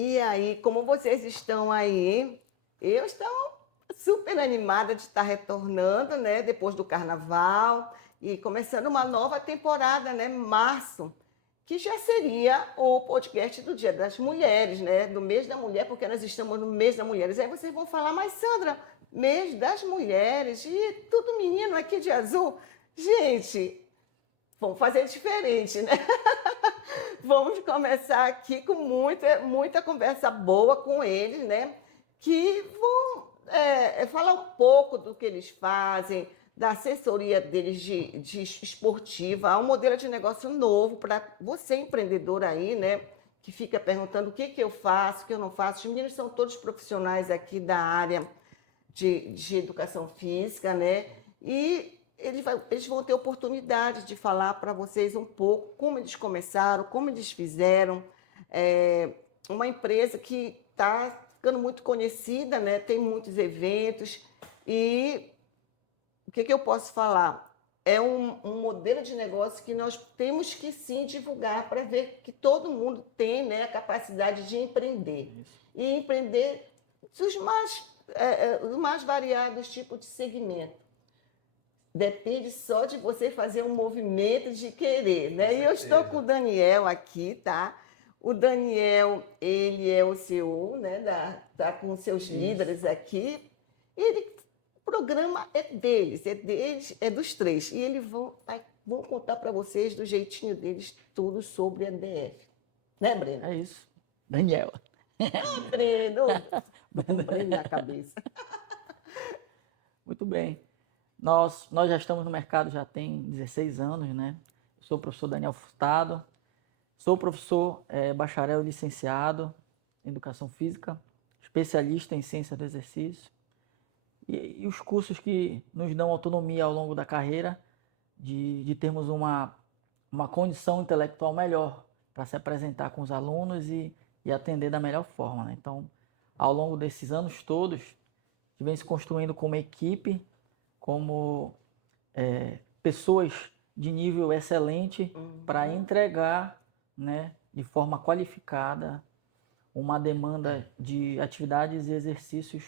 E aí, como vocês estão aí? Eu estou super animada de estar retornando, né, depois do carnaval e começando uma nova temporada, né, março, que já seria o podcast do Dia das Mulheres, né, do mês da mulher, porque nós estamos no mês das mulheres. Aí vocês vão falar, mas Sandra, mês das mulheres e tudo menino aqui de azul. Gente, vamos fazer diferente, né? Vamos começar aqui com muita conversa boa com eles, né? Que vão falar um pouco do que eles fazem, da assessoria deles de esportiva, há um modelo de negócio novo para você, empreendedor aí, né? Que fica perguntando o que eu faço, o que eu não faço. Os meninos são todos profissionais aqui da área de educação física, né? E eles vão ter oportunidade de falar para vocês um pouco como eles começaram, como eles fizeram. É uma empresa que está ficando muito conhecida, né? Tem muitos eventos e o que eu posso falar? É um modelo de negócio que nós temos que sim divulgar para ver que todo mundo tem, né, a capacidade de empreender. E empreender os mais variados tipos de segmento. Depende só de você fazer um movimento de querer, né? E eu estou com o Daniel aqui, tá? O Daniel, ele é o CEO, né? Tá com seus líderes aqui. O programa é deles, é dos três. E eles vão contar para vocês do jeitinho deles tudo sobre a DF. Né, Breno? É isso. Daniel. Breno! Tô com Breno na cabeça. Muito bem. Nós já estamos no mercado já tem 16 anos, né? Eu sou o professor Daniel Furtado, sou professor bacharel licenciado em Educação Física, especialista em Ciência do Exercício e os cursos que nos dão autonomia ao longo da carreira de termos uma condição intelectual melhor para se apresentar com os alunos e atender da melhor forma, né? Então, ao longo desses anos todos, a gente vem se construindo como equipe, como pessoas de nível excelente para entregar, né, de forma qualificada uma demanda de atividades e exercícios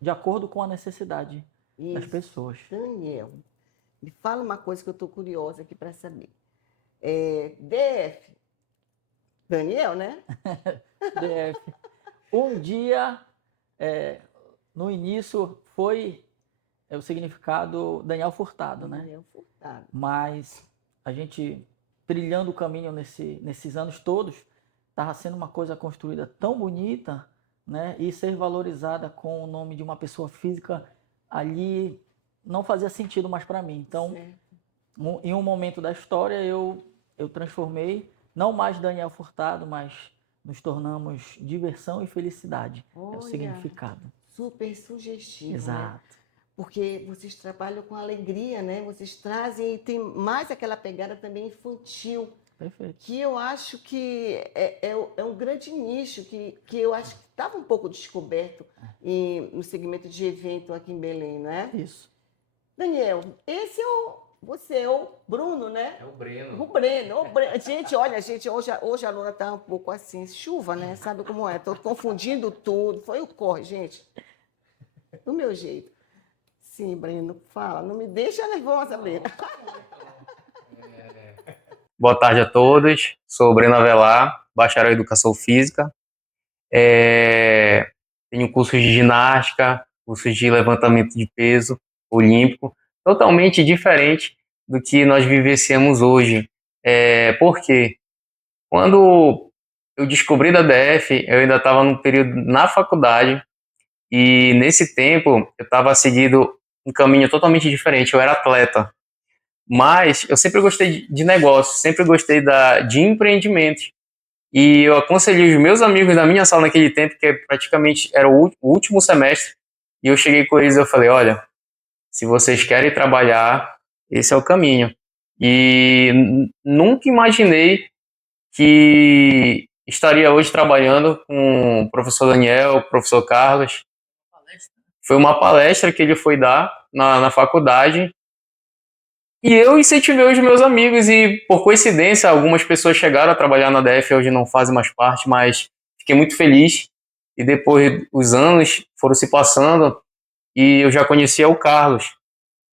de acordo com a necessidade das pessoas. Daniel, me fala uma coisa que eu estou curiosa aqui para saber. DF, Daniel, né? DF. Um dia, no início, foi o significado Daniel Furtado, né? Daniel Furtado. Mas a gente, trilhando o caminho nesses anos todos, estava sendo uma coisa construída tão bonita, né? E ser valorizada com o nome de uma pessoa física ali não fazia sentido mais para mim. Então, em um momento da história, eu transformei, não mais Daniel Furtado, mas nos tornamos diversão e felicidade. Olha, é o significado. Super sugestivo. Exato. Né? Porque vocês trabalham com alegria, né? Vocês trazem e tem mais aquela pegada também infantil. Perfeito. Que eu acho que é um grande nicho, que eu acho que estava um pouco descoberto no segmento de evento aqui em Belém, não é? Isso. Daniel, você é o Bruno, né? É o Breno. O Breno. Gente, olha, hoje a Luna está um pouco assim, chuva, né? Sabe como é? Estou confundindo tudo. Foi o corre, gente. Do meu jeito. Sim, Breno, fala. Não me deixa nervosa, Breno. Boa tarde a todos. Sou o Breno Avelar, bacharel em Educação Física. Tenho cursos de ginástica, cursos de levantamento de peso olímpico, totalmente diferente do que nós vivenciamos hoje. Por quê? Quando eu descobri da DF, eu ainda estava num período na faculdade e nesse tempo eu estava seguindo um caminho totalmente diferente. Eu era atleta, mas eu sempre gostei de negócio, sempre gostei de empreendimento. E eu aconselhei os meus amigos da minha sala naquele tempo, que praticamente era o último semestre, e eu cheguei com eles e eu falei, olha, se vocês querem trabalhar, esse é o caminho. E nunca imaginei que estaria hoje trabalhando com o professor Daniel, o professor Carlos. Foi uma palestra que ele foi dar na faculdade, e eu incentivei os meus amigos e, por coincidência, algumas pessoas chegaram a trabalhar na DF, hoje não fazem mais parte, mas fiquei muito feliz. E depois os anos foram se passando e eu já conhecia o Carlos.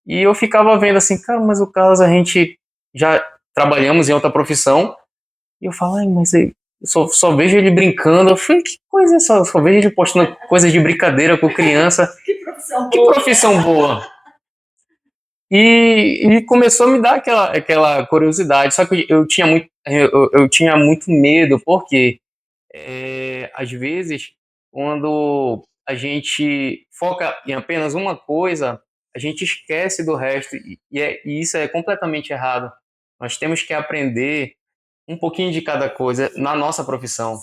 E eu ficava vendo assim, cara, mas o Carlos, a gente já trabalhamos em outra profissão. E eu falo, ai, mas eu só vejo ele brincando. Eu falei, que coisa é essa? Eu só vejo ele postando coisas de brincadeira com criança. Que profissão Que boa. profissão boa! E começou a me dar aquela curiosidade. Só que eu tinha muito medo, porque às vezes, quando a gente foca em apenas uma coisa, a gente esquece do resto, e isso é completamente errado. Nós temos que aprender um pouquinho de cada coisa na nossa profissão.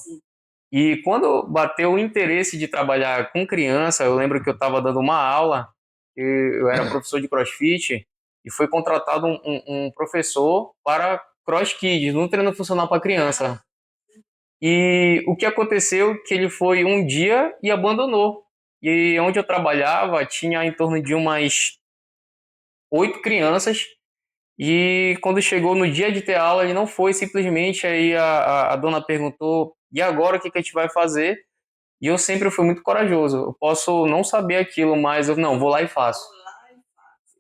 E quando bateu o interesse de trabalhar com criança, eu lembro que eu estava dando uma aula, eu era professor de CrossFit, e foi contratado um professor para Cross Kids, um treino funcional para criança. E o que aconteceu que ele foi um dia e abandonou. E onde eu trabalhava tinha em torno de umas 8 crianças. E quando chegou no dia de ter aula, ele não foi, simplesmente aí a dona perguntou, e agora o que a gente vai fazer? E eu sempre fui muito corajoso. Eu posso não saber aquilo, mas eu não, vou lá e faço.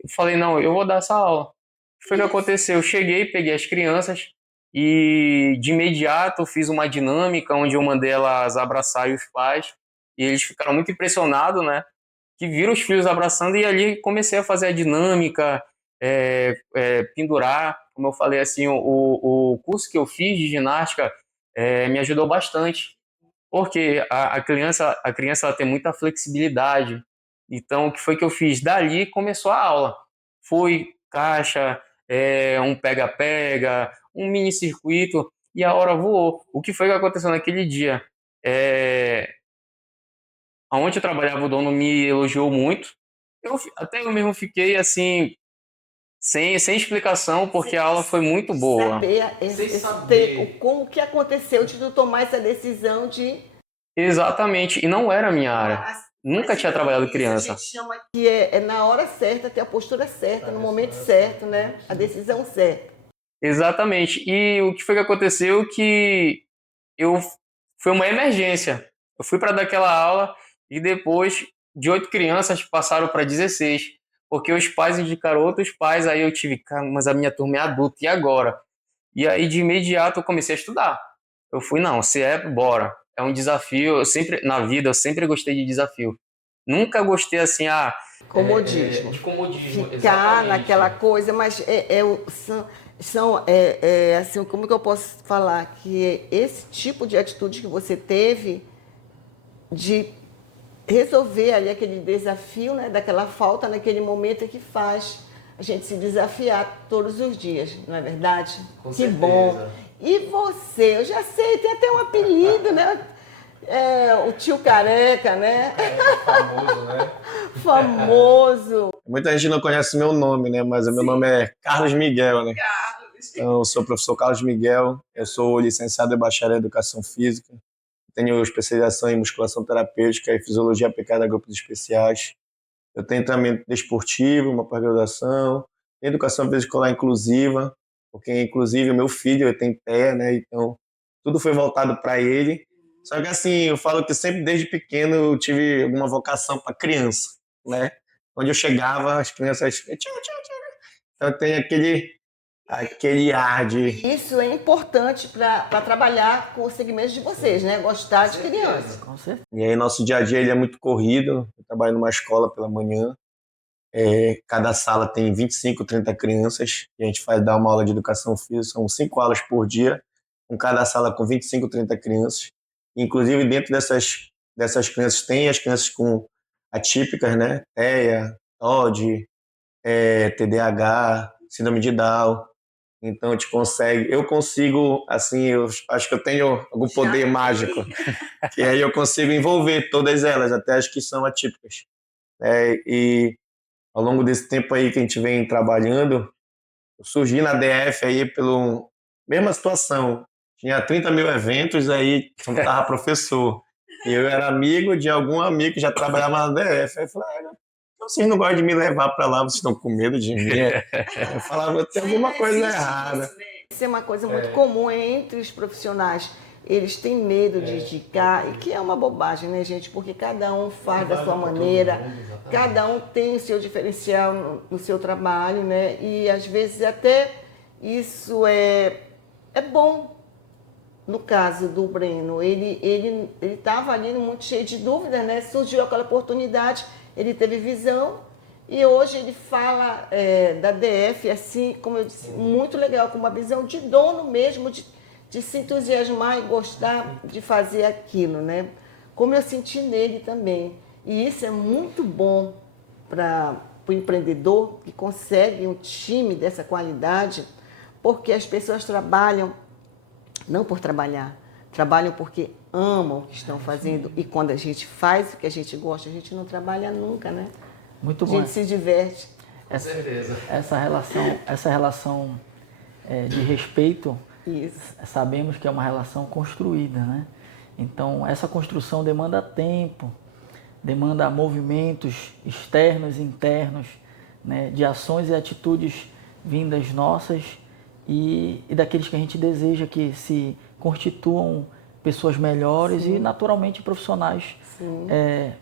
Eu falei, não, eu vou dar essa aula. O que foi que aconteceu? Eu cheguei, peguei as crianças e de imediato fiz uma dinâmica onde eu mandei elas abraçarem os pais. E eles ficaram muito impressionados, né? Que viram os filhos abraçando, e ali comecei a fazer a dinâmica, pendurar. Como eu falei, assim, o curso que eu fiz de ginástica me ajudou bastante, porque a criança ela tem muita flexibilidade. Então, o que foi que eu fiz? Dali começou a aula. Foi caixa, um pega-pega, um mini-circuito, e a hora voou. O que foi que aconteceu naquele dia? Onde eu trabalhava, o dono me elogiou muito. Até eu mesmo fiquei assim, sem explicação, porque a aula foi muito boa. O que aconteceu de tu tomar essa decisão de... Exatamente, e não era a minha área. Nunca tinha trabalhado criança. A gente chama que é na hora certa, ter a postura certa, no momento certo, né? A decisão certa. Exatamente. E o que foi que aconteceu? Que foi uma emergência. Eu fui para dar aquela aula e depois de 8 crianças passaram para 16, porque os pais indicaram outros pais, aí eu tive, cara, mas a minha turma é adulta, e agora? E aí de imediato eu comecei a estudar. Eu fui, não, se é, bora. É um desafio, na vida, eu sempre gostei de desafio. Nunca gostei assim, Comodismo. de comodismo. Ficar exatamente. naquela coisa, mas assim, como que eu posso falar? Que esse tipo de atitude que você teve de resolver ali aquele desafio, né, daquela falta naquele momento, é que faz a gente se desafiar todos os dias, não é verdade? Com que certeza. bom. E você, eu já sei, tem até um apelido, né? O tio Careca, né? Famoso, né? Famoso. Muita gente não conhece meu nome, né? Mas o meu nome é Carlos Miguel, né? Então, eu sou o professor Carlos Miguel, eu sou licenciado em bacharel em Educação Física, tenho especialização em musculação terapêutica e fisiologia aplicada a grupos especiais. Eu tenho treinamento desportivo, uma pós-graduação, tenho educação física escolar inclusiva, porque inclusive o meu filho ele tem TEA, né? Então, tudo foi voltado para ele. Só que assim, eu falo que sempre desde pequeno eu tive alguma vocação para criança, né? Onde eu chegava, as crianças... Tchau, tchau, tchau. Então tem aquele ar de... Isso é importante para trabalhar com o segmento de vocês, né? Gostar de criança. Com certeza. E aí nosso dia a dia ele é muito corrido. Eu trabalho numa escola pela manhã. Cada sala tem 25, 30 crianças. E a gente dá uma aula de educação física. São 5 aulas por dia, com cada sala com 25, 30 crianças. Inclusive dentro dessas crianças tem as crianças com atípicas, né? TEA, TOD, TDAH, síndrome de Down. Então eu consigo, assim, eu acho que eu tenho algum poder mágico, que aí eu consigo envolver todas elas, até as que são atípicas. E ao longo desse tempo aí que a gente vem trabalhando, eu surgi na DF aí pela mesma situação. Tinha 30 mil eventos, aí eu estava professor. E eu era amigo de algum amigo que já trabalhava na DF. Aí eu falei, vocês não gostam de me levar para lá, vocês estão com medo de mim. Eu falava, tem alguma coisa errada. Isso é uma coisa muito comum entre os profissionais. eles têm medo de indicar, e que é uma bobagem, né, gente? Porque cada um faz da sua maneira, cada um tem o seu diferencial no seu trabalho, né? E às vezes até isso é bom. No caso do Breno, ele estava ali muito cheio de dúvidas, né? Surgiu aquela oportunidade, ele teve visão e hoje ele fala da DF, assim, como eu disse, muito legal, com uma visão de dono mesmo, de se entusiasmar e gostar de fazer aquilo, né? Como eu senti nele também. E isso é muito bom para o empreendedor que consegue um time dessa qualidade, porque as pessoas trabalham não por trabalhar, trabalham porque amam o que estão fazendo. E quando a gente faz o que a gente gosta, a gente não trabalha nunca, né? Muito A bom. gente se diverte. Essa relação de respeito, Isso. sabemos que é uma relação construída, né? Então, essa construção demanda tempo, demanda movimentos externos e internos, né? De ações e atitudes vindas nossas e daqueles que a gente deseja que se constituam pessoas melhores e naturalmente profissionais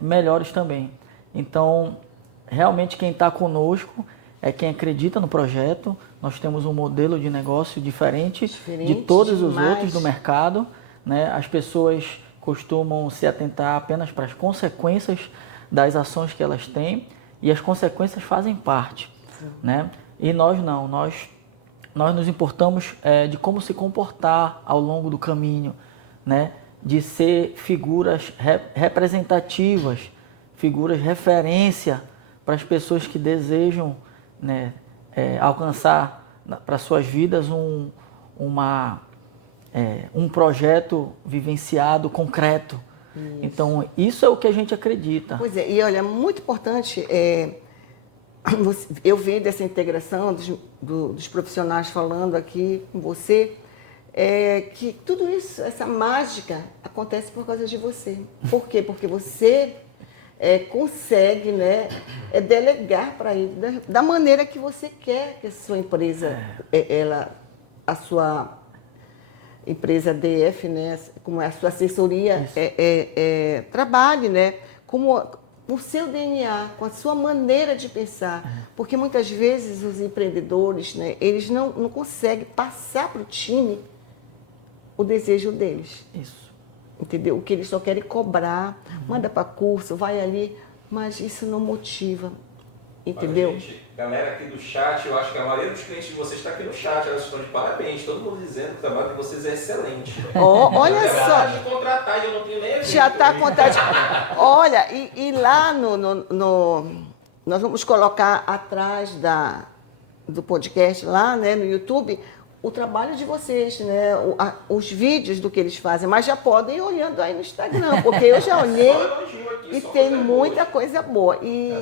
melhores também. Então, realmente quem está conosco é quem acredita no projeto. Nós temos um modelo de negócio diferente de todos os outros do mercado, né? As pessoas costumam se atentar apenas para as consequências das ações que elas têm e as consequências fazem parte, né? E nós não, nós nos importamos de como se comportar ao longo do caminho, né? De ser figuras representativas, figuras referência para as pessoas que desejam, né, alcançar para suas vidas um projeto vivenciado, concreto. Isso. Então, isso é o que a gente acredita. Pois é, e olha, muito importante, eu vejo dessa integração dos profissionais falando aqui com você, que tudo isso, essa mágica, acontece por causa de você. Por quê? Porque você consegue, né, delegar para ele da maneira que você quer que a sua empresa, a sua empresa DF, né, como é a sua assessoria, trabalhe, né, como o seu DNA, com a sua maneira de pensar. Porque muitas vezes os empreendedores, né, eles não conseguem passar para o time o desejo deles. Isso. Entendeu? O que eles só querem cobrar, manda para curso, vai ali, mas isso não motiva. Entendeu? Olha, gente, galera aqui do chat, eu acho que a maioria dos clientes de vocês está aqui no chat, elas estão de parabéns, todo mundo dizendo que o trabalho de vocês é excelente. Olha só. De contratar, eu não tenho nem Já está com vontade. Olha, e lá nós vamos colocar atrás do podcast lá, né, no YouTube, o trabalho de vocês, né, os vídeos do que eles fazem, mas já podem ir olhando aí no Instagram, porque eu já olhei e tem muita coisa boa. E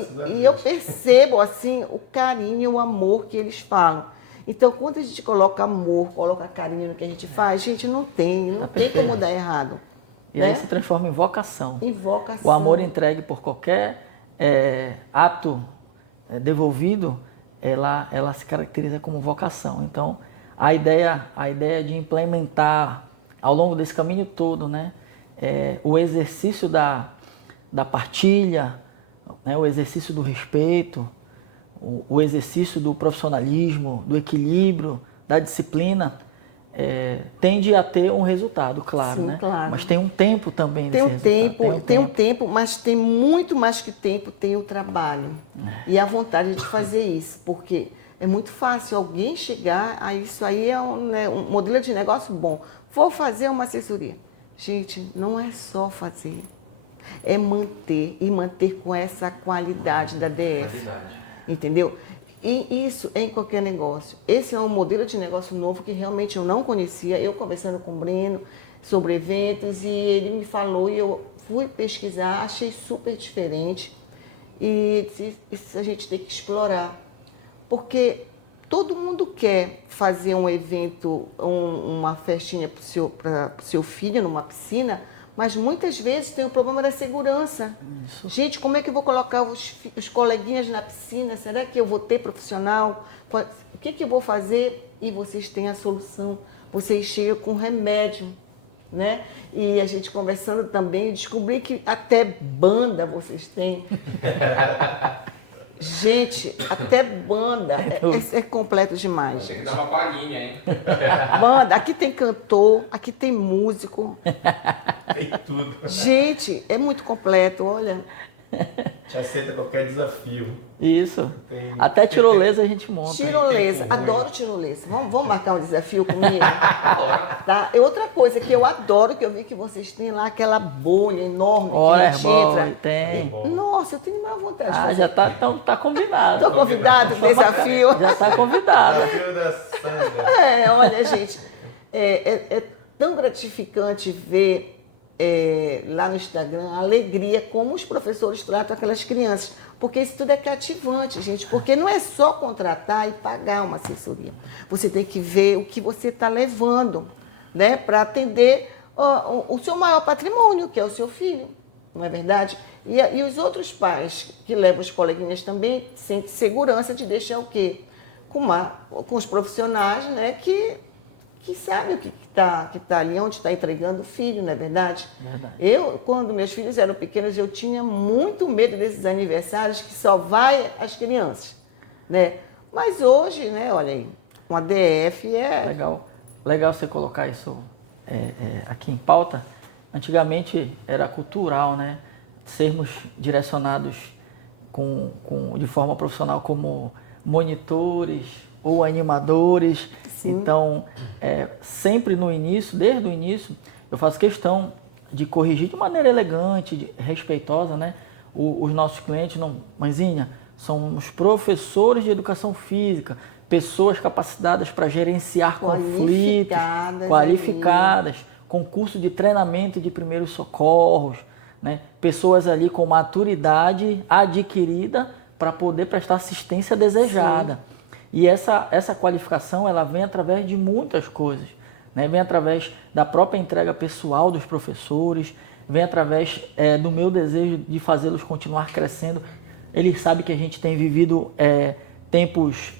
eu percebo, assim, o carinho e o amor que eles falam. Então, quando a gente coloca amor, coloca carinho no que a gente faz, gente, não tem como dar errado. E aí se transforma em vocação. Em vocação. O amor entregue por qualquer ato devolvido, ela se caracteriza como vocação. Então, a ideia de implementar ao longo desse caminho todo, né, o exercício da partilha, né, o exercício do respeito, o exercício do profissionalismo, do equilíbrio, da disciplina, tende a ter um resultado, claro, né? Claro. Mas tem um tempo também desse resultado. Tem um tempo, mas tem muito mais que tempo, tem o trabalho e a vontade de fazer isso, porque é muito fácil alguém chegar a isso aí, um modelo de negócio bom. Vou fazer uma assessoria. Gente, não é só fazer, é manter, e manter com essa qualidade da DF. Entendeu? E isso é em qualquer negócio. Esse é um modelo de negócio novo que realmente eu não conhecia. Eu conversando com o Breno sobre eventos e ele me falou e eu fui pesquisar, achei super diferente. E isso a gente tem que explorar. Porque todo mundo quer fazer um evento, uma festinha para o seu filho numa piscina, mas muitas vezes tem o problema da segurança. Isso. Gente, como é que eu vou colocar os coleguinhas na piscina? Será que eu vou ter profissional? O que eu vou fazer? E vocês têm a solução. Vocês chegam com remédio né? E a gente conversando também, descobri que até banda vocês têm. Gente, até banda. É completo demais. Tem que dar uma palhinha, hein? Banda, aqui tem cantor, aqui tem músico. Tem tudo. Gente, é muito completo, olha. Te aceita qualquer desafio. Isso. Tem- Até tirolesa a gente monta. Tirolesa, adoro tirolesa. Vamos marcar um desafio comigo? Tá? E outra coisa que eu adoro, que eu vi que vocês têm lá, aquela bolha enorme Olha, que a gente entra. tem. Nossa, eu tenho maior vontade de Ah, fazer. já tá, então tá combinado. Estou convidado, desafio. Já tá convidado. Desafio da Sandra. Olha, gente, é tão gratificante ver lá no Instagram a alegria como os professores tratam aquelas crianças. Porque isso tudo é cativante, gente. Porque não é só contratar e pagar uma assessoria. Você tem que ver o que você está levando, né, para atender o seu maior patrimônio, que é o seu filho. Não é verdade? E os outros pais que levam os coleguinhas também sentem segurança de deixar o quê? Com os profissionais, né, que sabem o que está ali, onde está entregando o filho, não é verdade? Verdade. Eu, quando meus filhos eram pequenos, eu tinha muito medo desses aniversários que só vai as crianças, né? Mas hoje, né, olha aí, uma DF Legal você colocar isso aqui em pauta. Antigamente era cultural, né? Sermos direcionados de forma profissional como monitores ou animadores. Sim. Então, sempre no início, desde o início, eu faço questão de corrigir de maneira elegante, respeitosa, né? Os nossos clientes, não, mãezinha, somos professores de educação física, pessoas capacitadas para gerenciar conflitos, qualificadas, com curso de treinamento de primeiros socorros, né? Pessoas ali com maturidade adquirida para poder prestar assistência desejada. Sim. E essa qualificação, ela vem através de muitas coisas, né? Vem através da própria entrega pessoal dos professores, vem através do meu desejo de fazê-los continuar crescendo. Eles sabem que a gente tem vivido tempos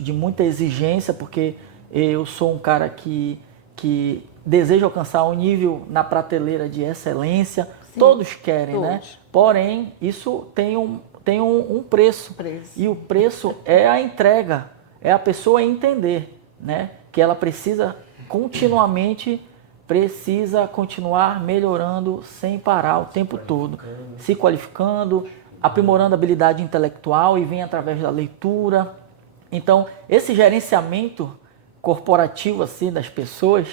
de muita exigência, porque eu sou um cara que deseja alcançar um nível na prateleira de excelência. Sim, todos querem, todos, né? Porém, isso tem um preço. E o preço é a entrega, é a pessoa entender, né, que ela precisa continuar melhorando sem parar o tempo todo, se qualificando, aprimorando a habilidade intelectual, e vem através da leitura. Então, esse gerenciamento corporativo assim das pessoas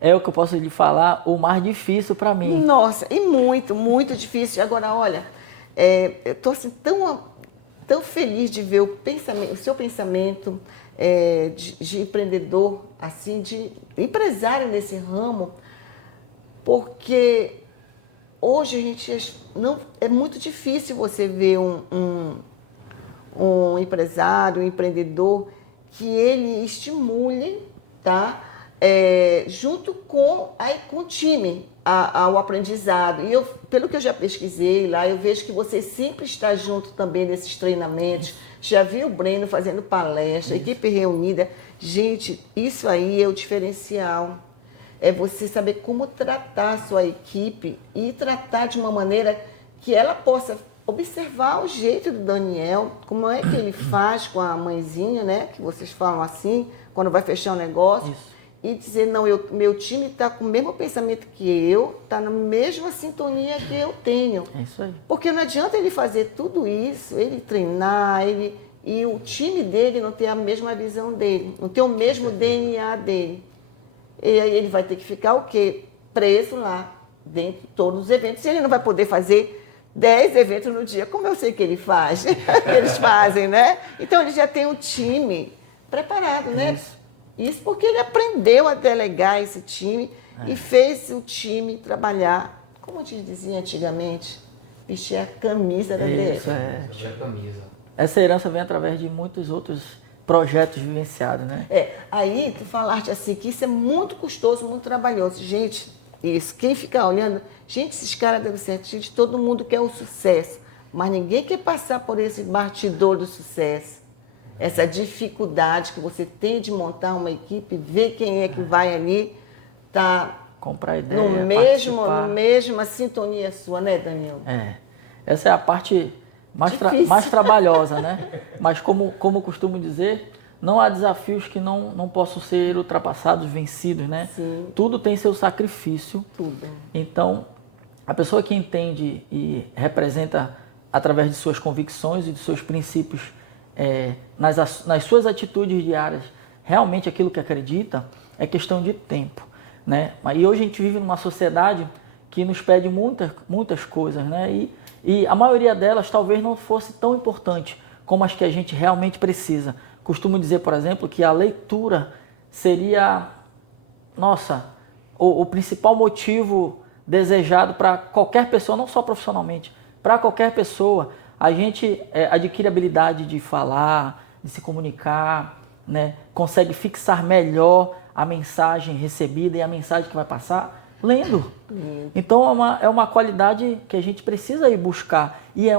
é o que eu posso lhe falar, o mais difícil para mim. Nossa, e muito, muito difícil. Agora, olha, eu estou assim, tão feliz de ver o seu pensamento de empreendedor, assim, de empresário nesse ramo, porque hoje a gente é muito difícil você ver um empresário, um empreendedor que ele estimule, tá? Junto com o time, ao aprendizado. E pelo que eu já pesquisei lá, eu vejo que você sempre está junto também nesses treinamentos. Já vi o Breno fazendo palestra, equipe reunida. Gente, isso aí é o diferencial. É você saber como tratar a sua equipe e tratar de uma maneira que ela possa observar o jeito do Daniel, como é que ele faz com a mãezinha, né? Que vocês falam assim, quando vai fechar um negócio. Isso. E dizer, não, meu time está com o mesmo pensamento que eu, está na mesma sintonia que eu tenho. É isso aí. Porque não adianta ele fazer tudo isso, ele treinar, e o time dele não ter a mesma visão dele, não ter o mesmo DNA dele. E aí ele vai ter que ficar o quê? Preso lá, dentro de todos os eventos. E ele não vai poder fazer 10 eventos no dia, como eu sei que ele faz, eles fazem, né? Então ele já tem um time preparado, né? Isso porque ele aprendeu a delegar esse time e fez o time trabalhar, como a gente dizia antigamente, vestir a camisa da DF. Vestir a camisa. Essa herança vem através de muitos outros projetos vivenciados, né? Aí tu falaste assim, que isso é muito custoso, muito trabalhoso. Gente, isso, quem fica olhando, gente, esses caras deram certo, gente, todo mundo quer o sucesso, mas ninguém quer passar por esse bastidor do sucesso. Essa dificuldade que você tem de montar uma equipe, ver quem é que vai ali, tá comprar ideia, No participar. mesma sintonia sua, né, Daniel? Essa é a parte Difícil. mais trabalhosa, né? Mas como eu costumo dizer, não há desafios que não possam ser ultrapassados, vencidos, né? Sim. Tudo tem seu sacrifício. Tudo. Então, a pessoa que entende e representa através de suas convicções e de seus princípios, nas suas atitudes diárias, realmente aquilo que acredita, é questão de tempo, né? E hoje a gente vive numa sociedade que nos pede muitas coisas, né? E a maioria delas talvez não fosse tão importante como as que a gente realmente precisa. Costumo dizer, por exemplo, que a leitura seria, o principal motivo desejado para qualquer pessoa, não só profissionalmente, para qualquer pessoa. A gente adquire a habilidade de falar, de se comunicar, né? Consegue fixar melhor a mensagem recebida e a mensagem que vai passar lendo. Então é uma qualidade que a gente precisa ir buscar e é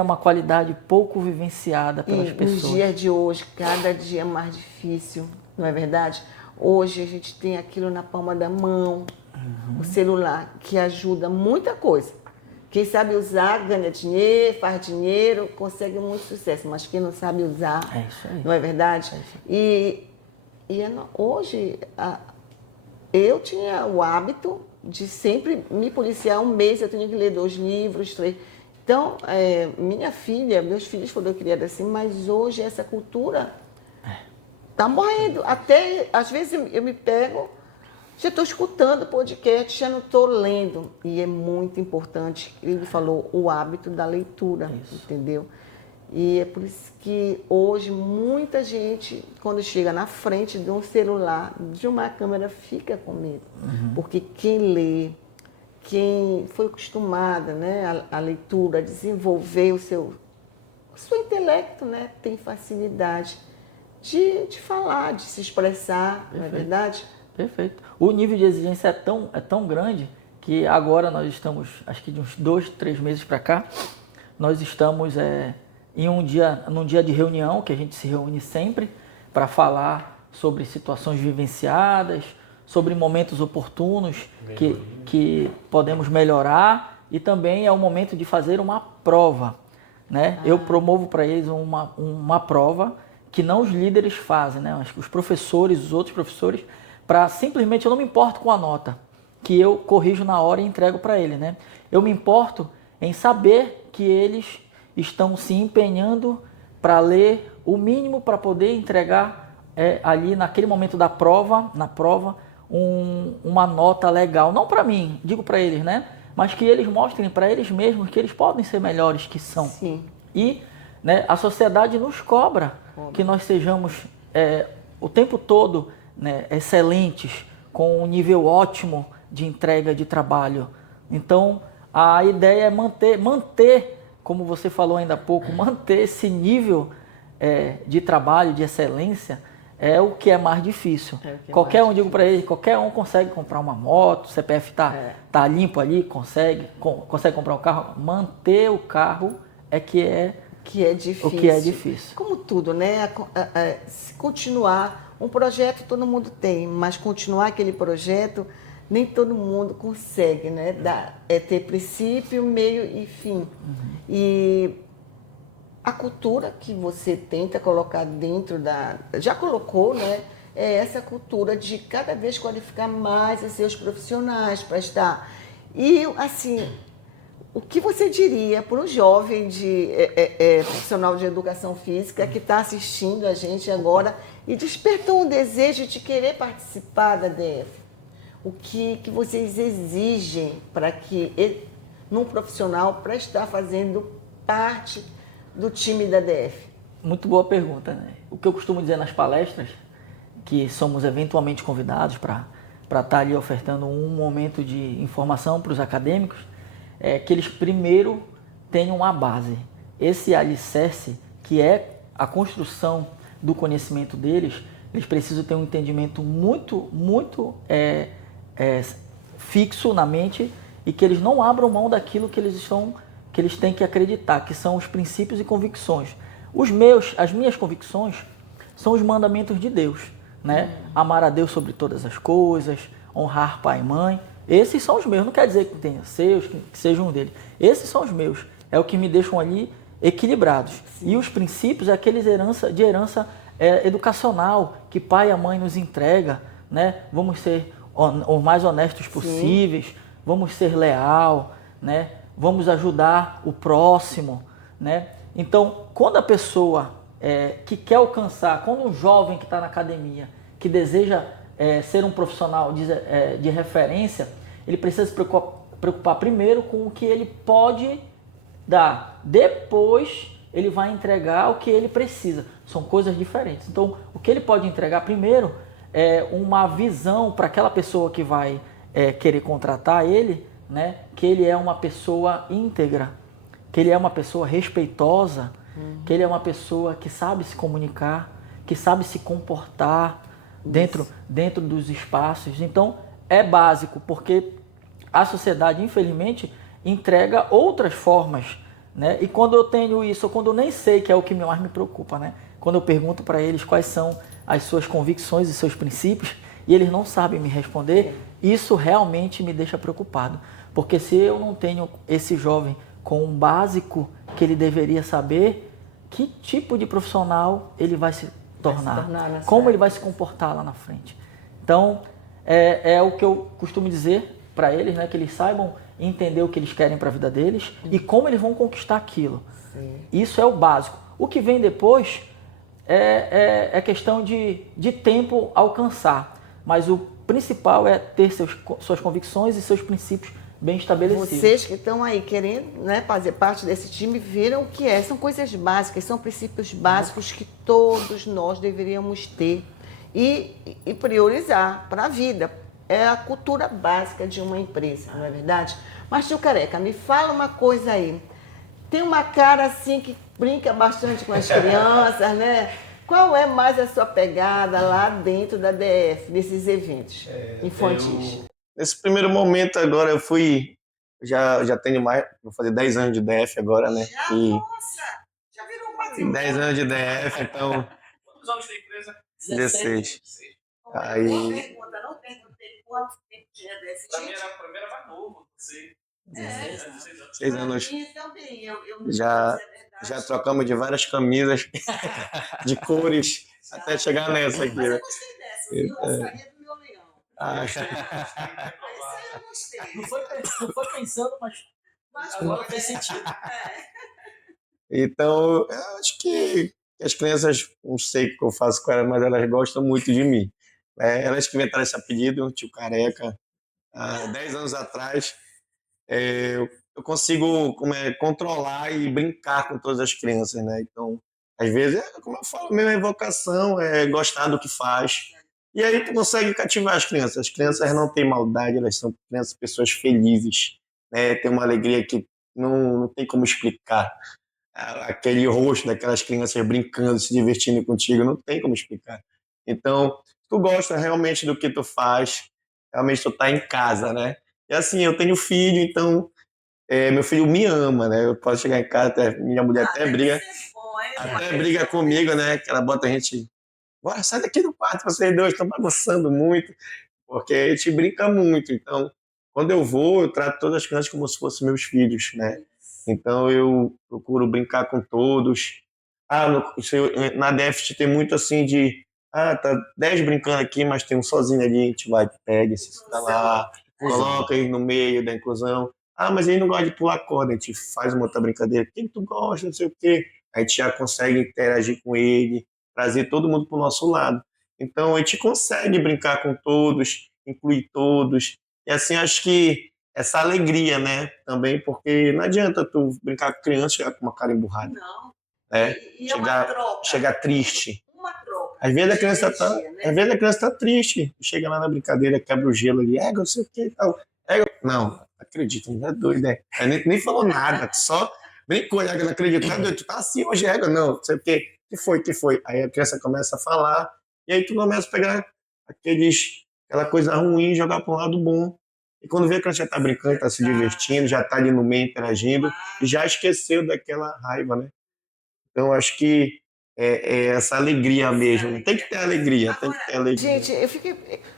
uma qualidade pouco vivenciada pelas pessoas. Nos dias de hoje, cada dia é mais difícil, não é verdade? Hoje a gente tem aquilo na palma da mão, o celular, que ajuda muita coisa. Quem sabe usar ganha dinheiro, faz dinheiro, consegue muito sucesso, mas quem não sabe usar, Isso aí. não é verdade? Hoje eu tinha o hábito de sempre me policiar. Um mês eu tinha que ler 2 livros, 3. Então, meus filhos foram criados assim, mas hoje essa cultura está morrendo. Até, às vezes, eu me pego, já estou escutando podcast, já não estou lendo. E é muito importante, ele falou, o hábito da leitura, entendeu? E é por isso que hoje muita gente, quando chega na frente de um celular, de uma câmera, fica com medo. Porque quem lê, quem foi acostumada, né, à leitura, a desenvolver o seu intelecto, né, tem facilidade de falar, de se expressar, não é verdade? Perfeito. O nível de exigência é tão grande que agora nós estamos, acho que de uns 2, 3 meses para cá, nós estamos num dia de reunião, que a gente se reúne sempre para falar sobre situações vivenciadas, sobre momentos oportunos que podemos melhorar, e também é o momento de fazer uma prova, né? Eu promovo para eles uma prova que não os líderes fazem, né? Mas os professores, os outros professores, para simplesmente, eu não me importo com a nota, que eu corrijo na hora e entrego para ele, né? Eu me importo em saber que eles estão se empenhando para ler o mínimo para poder entregar ali naquele momento na prova, uma nota legal. Não para mim, digo para eles, né? Mas que eles mostrem para eles mesmos que eles podem ser melhores que são. Sim. E, né, a sociedade nos cobra que nós sejamos o tempo todo, né, excelentes, com um nível ótimo de entrega de trabalho. Então, a ideia é manter, como você falou ainda há pouco, manter esse nível de trabalho, de excelência, é o que é mais difícil. Qualquer um, digo para ele, qualquer um consegue comprar uma moto, o CPF tá limpo ali, consegue comprar um carro. Manter o carro que é difícil. O que é difícil. Como tudo, né? Se continuar, um projeto todo mundo tem, mas continuar aquele projeto, nem todo mundo consegue, né? Ter princípio, meio e fim. E a cultura que você tenta colocar dentro já colocou, né? É essa cultura de cada vez qualificar mais os seus profissionais para estar. E, assim, o que você diria para um jovem profissional de educação física que está assistindo a gente agora e despertou um desejo de querer participar da DF? O que vocês exigem para que num profissional para estar fazendo parte do time da DF? Muito boa pergunta, né? O que eu costumo dizer nas palestras, que somos eventualmente convidados para estar ali ofertando um momento de informação para os acadêmicos, é que eles primeiro tenham uma base. Esse alicerce, que é a construção do conhecimento deles, eles precisam ter um entendimento muito fixo na mente e que eles não abram mão daquilo que eles têm que acreditar, que são os princípios e convicções. As minhas convicções são os mandamentos de Deus, né? Amar a Deus sobre todas as coisas, honrar pai e mãe. Esses são os meus, não quer dizer que tenha seus, que sejam um deles. Esses são os meus, é o que me deixam ali equilibrados. E os princípios é aqueles de herança educacional que pai e a mãe nos entrega, né? Vamos ser os mais honestos possíveis, vamos ser leal, né? Vamos ajudar o próximo, né? Então, quando a pessoa que quer alcançar, quando um jovem que está na academia, que deseja ser um profissional de referência, ele precisa se preocupar primeiro com o que ele pode dar. Depois, ele vai entregar o que ele precisa. São coisas diferentes. Então, o que ele pode entregar primeiro é uma visão para aquela pessoa que vai querer contratar ele, né? Que ele é uma pessoa íntegra, que ele é uma pessoa respeitosa, que ele é uma pessoa que sabe se comunicar, que sabe se comportar dentro dos espaços. Então, é básico, porque a sociedade, infelizmente, entrega outras formas, né? E quando eu tenho isso, ou quando eu nem sei, que é o que mais me preocupa, né? Quando eu pergunto para eles quais são as suas convicções e seus princípios, e eles não sabem me responder, isso realmente me deixa preocupado. Porque se eu não tenho esse jovem com um básico que ele deveria saber, que tipo de profissional ele vai se tornar, como ele vai se comportar lá na frente. Então, é o que eu costumo dizer para eles, né, que eles saibam entender o que eles querem para a vida deles e como eles vão conquistar aquilo. Sim. Isso é o básico. O que vem depois é questão de tempo alcançar, mas o principal é ter suas convicções e seus princípios bem estabelecidos. Vocês que estão aí querendo, né, fazer parte desse time viram o que é. São coisas básicas, são princípios básicos que todos nós deveríamos ter e priorizar para a vida. É a cultura básica de uma empresa, não é verdade? Mas, tio Careca, me fala uma coisa aí. Tem uma cara assim que brinca bastante com as crianças, né? Qual é mais a sua pegada lá dentro da DF, nesses eventos infantis? Nesse primeiro momento agora eu fui, já tenho mais, vou fazer 10 anos de DF agora, né? Nossa, já virou quase 10 anos de DF, então... Quantos anos tem empresa? 16. Aí... Não perguntei quanto tempo tinha DF. Pra mim era mais novo, não sei. 6 anos. Também, Já trocamos de várias camisas, de cores, até chegar nessa aqui. Mas né? eu gostei dessa, viu? Eu saía do meu leão. Essa eu gostei. Não foi pensando, mas agora fez sentido. Então, eu acho que as crianças, não sei o que eu faço com elas, mas elas gostam muito de mim. Elas que inventaram esse apelido, tio Careca, há 10 anos atrás. Eu consigo controlar e brincar com todas as crianças, né? Então, às vezes, como eu falo, minha vocação é gostar do que faz. E aí tu consegue cativar as crianças. As crianças não têm maldade, elas são crianças, pessoas felizes, né? Tem uma alegria que não tem como explicar. Aquele rosto daquelas crianças brincando, se divertindo contigo, não tem como explicar. Então, tu gosta realmente do que tu faz, realmente tu tá em casa, né? E assim, eu tenho filho, então meu filho me ama, né? Eu posso chegar em casa, minha mulher até briga comigo, né? Que ela bota a gente, bora, sai daqui do quarto, vocês dois estão bagunçando muito, porque a gente brinca muito. Então, quando eu vou, eu trato todas as crianças como se fossem meus filhos, né? Então, eu procuro brincar com todos. Na DEFT tem muito assim de, tá 10 brincando aqui, mas tem um sozinho ali, a gente vai, pega esse tá lá, coloca ele no meio da inclusão. Mas ele não gosta de pular corda, a gente faz uma outra brincadeira. O que tu gosta, não sei o quê. A gente já consegue interagir com ele, trazer todo mundo para o nosso lado. Então, a gente consegue brincar com todos, incluir todos. E assim, acho que essa alegria, né, também, porque não adianta tu brincar com criança e chegar com uma cara emburrada. Não. Né? Chegar triste. Uma troca. Às vezes a criança tá triste. Chega lá na brincadeira, quebra o gelo ali, não sei o que e tal. Não, acredita, não é doido, né? Nem falou nada, só brincou, não acredita, tá doido, tu tá assim hoje, não, não sei o que foi. Aí a criança começa a falar, e aí tu começa a pegar aquela coisa ruim e jogar para um lado bom. E quando vê que a gente já tá brincando, tá se divertindo, já tá ali no meio interagindo, e já esqueceu daquela raiva, né? Então, acho que é essa alegria mesmo. Né? Tem que ter alegria, tem que ter alegria. Gente, eu fiquei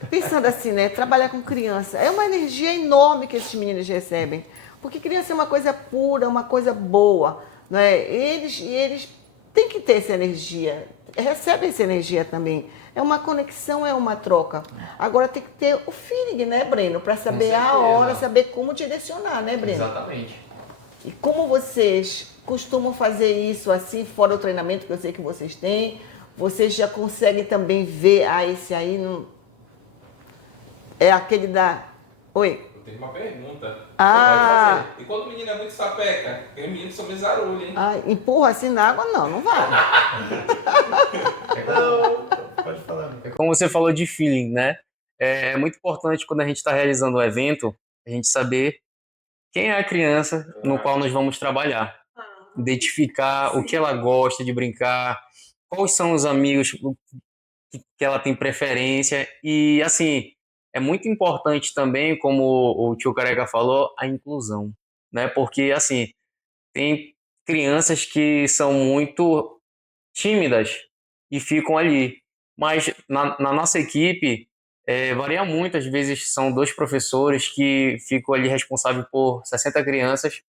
pensando assim, né? Trabalhar com criança é uma energia enorme que esses meninos recebem. Porque criança é uma coisa pura, uma coisa boa, né? Eles têm que ter essa energia, recebem essa energia também. É uma conexão, é uma troca. Agora tem que ter o feeling, né, Breno? Para saber a certeza. hora, saber como direcionar, né, Breno? Exatamente. E como vocês costumam fazer isso assim, fora o treinamento que eu sei que vocês têm? Vocês já conseguem também ver, esse aí não... é aquele da... Oi? Eu tenho uma pergunta. Ah. Você pode fazer. E quando o menino é muito sapeca? Porque os meninos são mesarulho, hein? Empurra assim na água? Não, não vai. Pode falar. Como você falou de feeling, né? É muito importante quando a gente está realizando um evento, a gente saber quem é a criança no qual nós vamos trabalhar. Identificar o que ela gosta de brincar, quais são os amigos que ela tem preferência. E, assim, é muito importante também, como o tio Careca falou, a inclusão, né? Porque, assim, tem crianças que são muito tímidas e ficam ali. Mas na nossa equipe, varia muito. Às vezes são 2 professores que ficam ali responsáveis por 60 crianças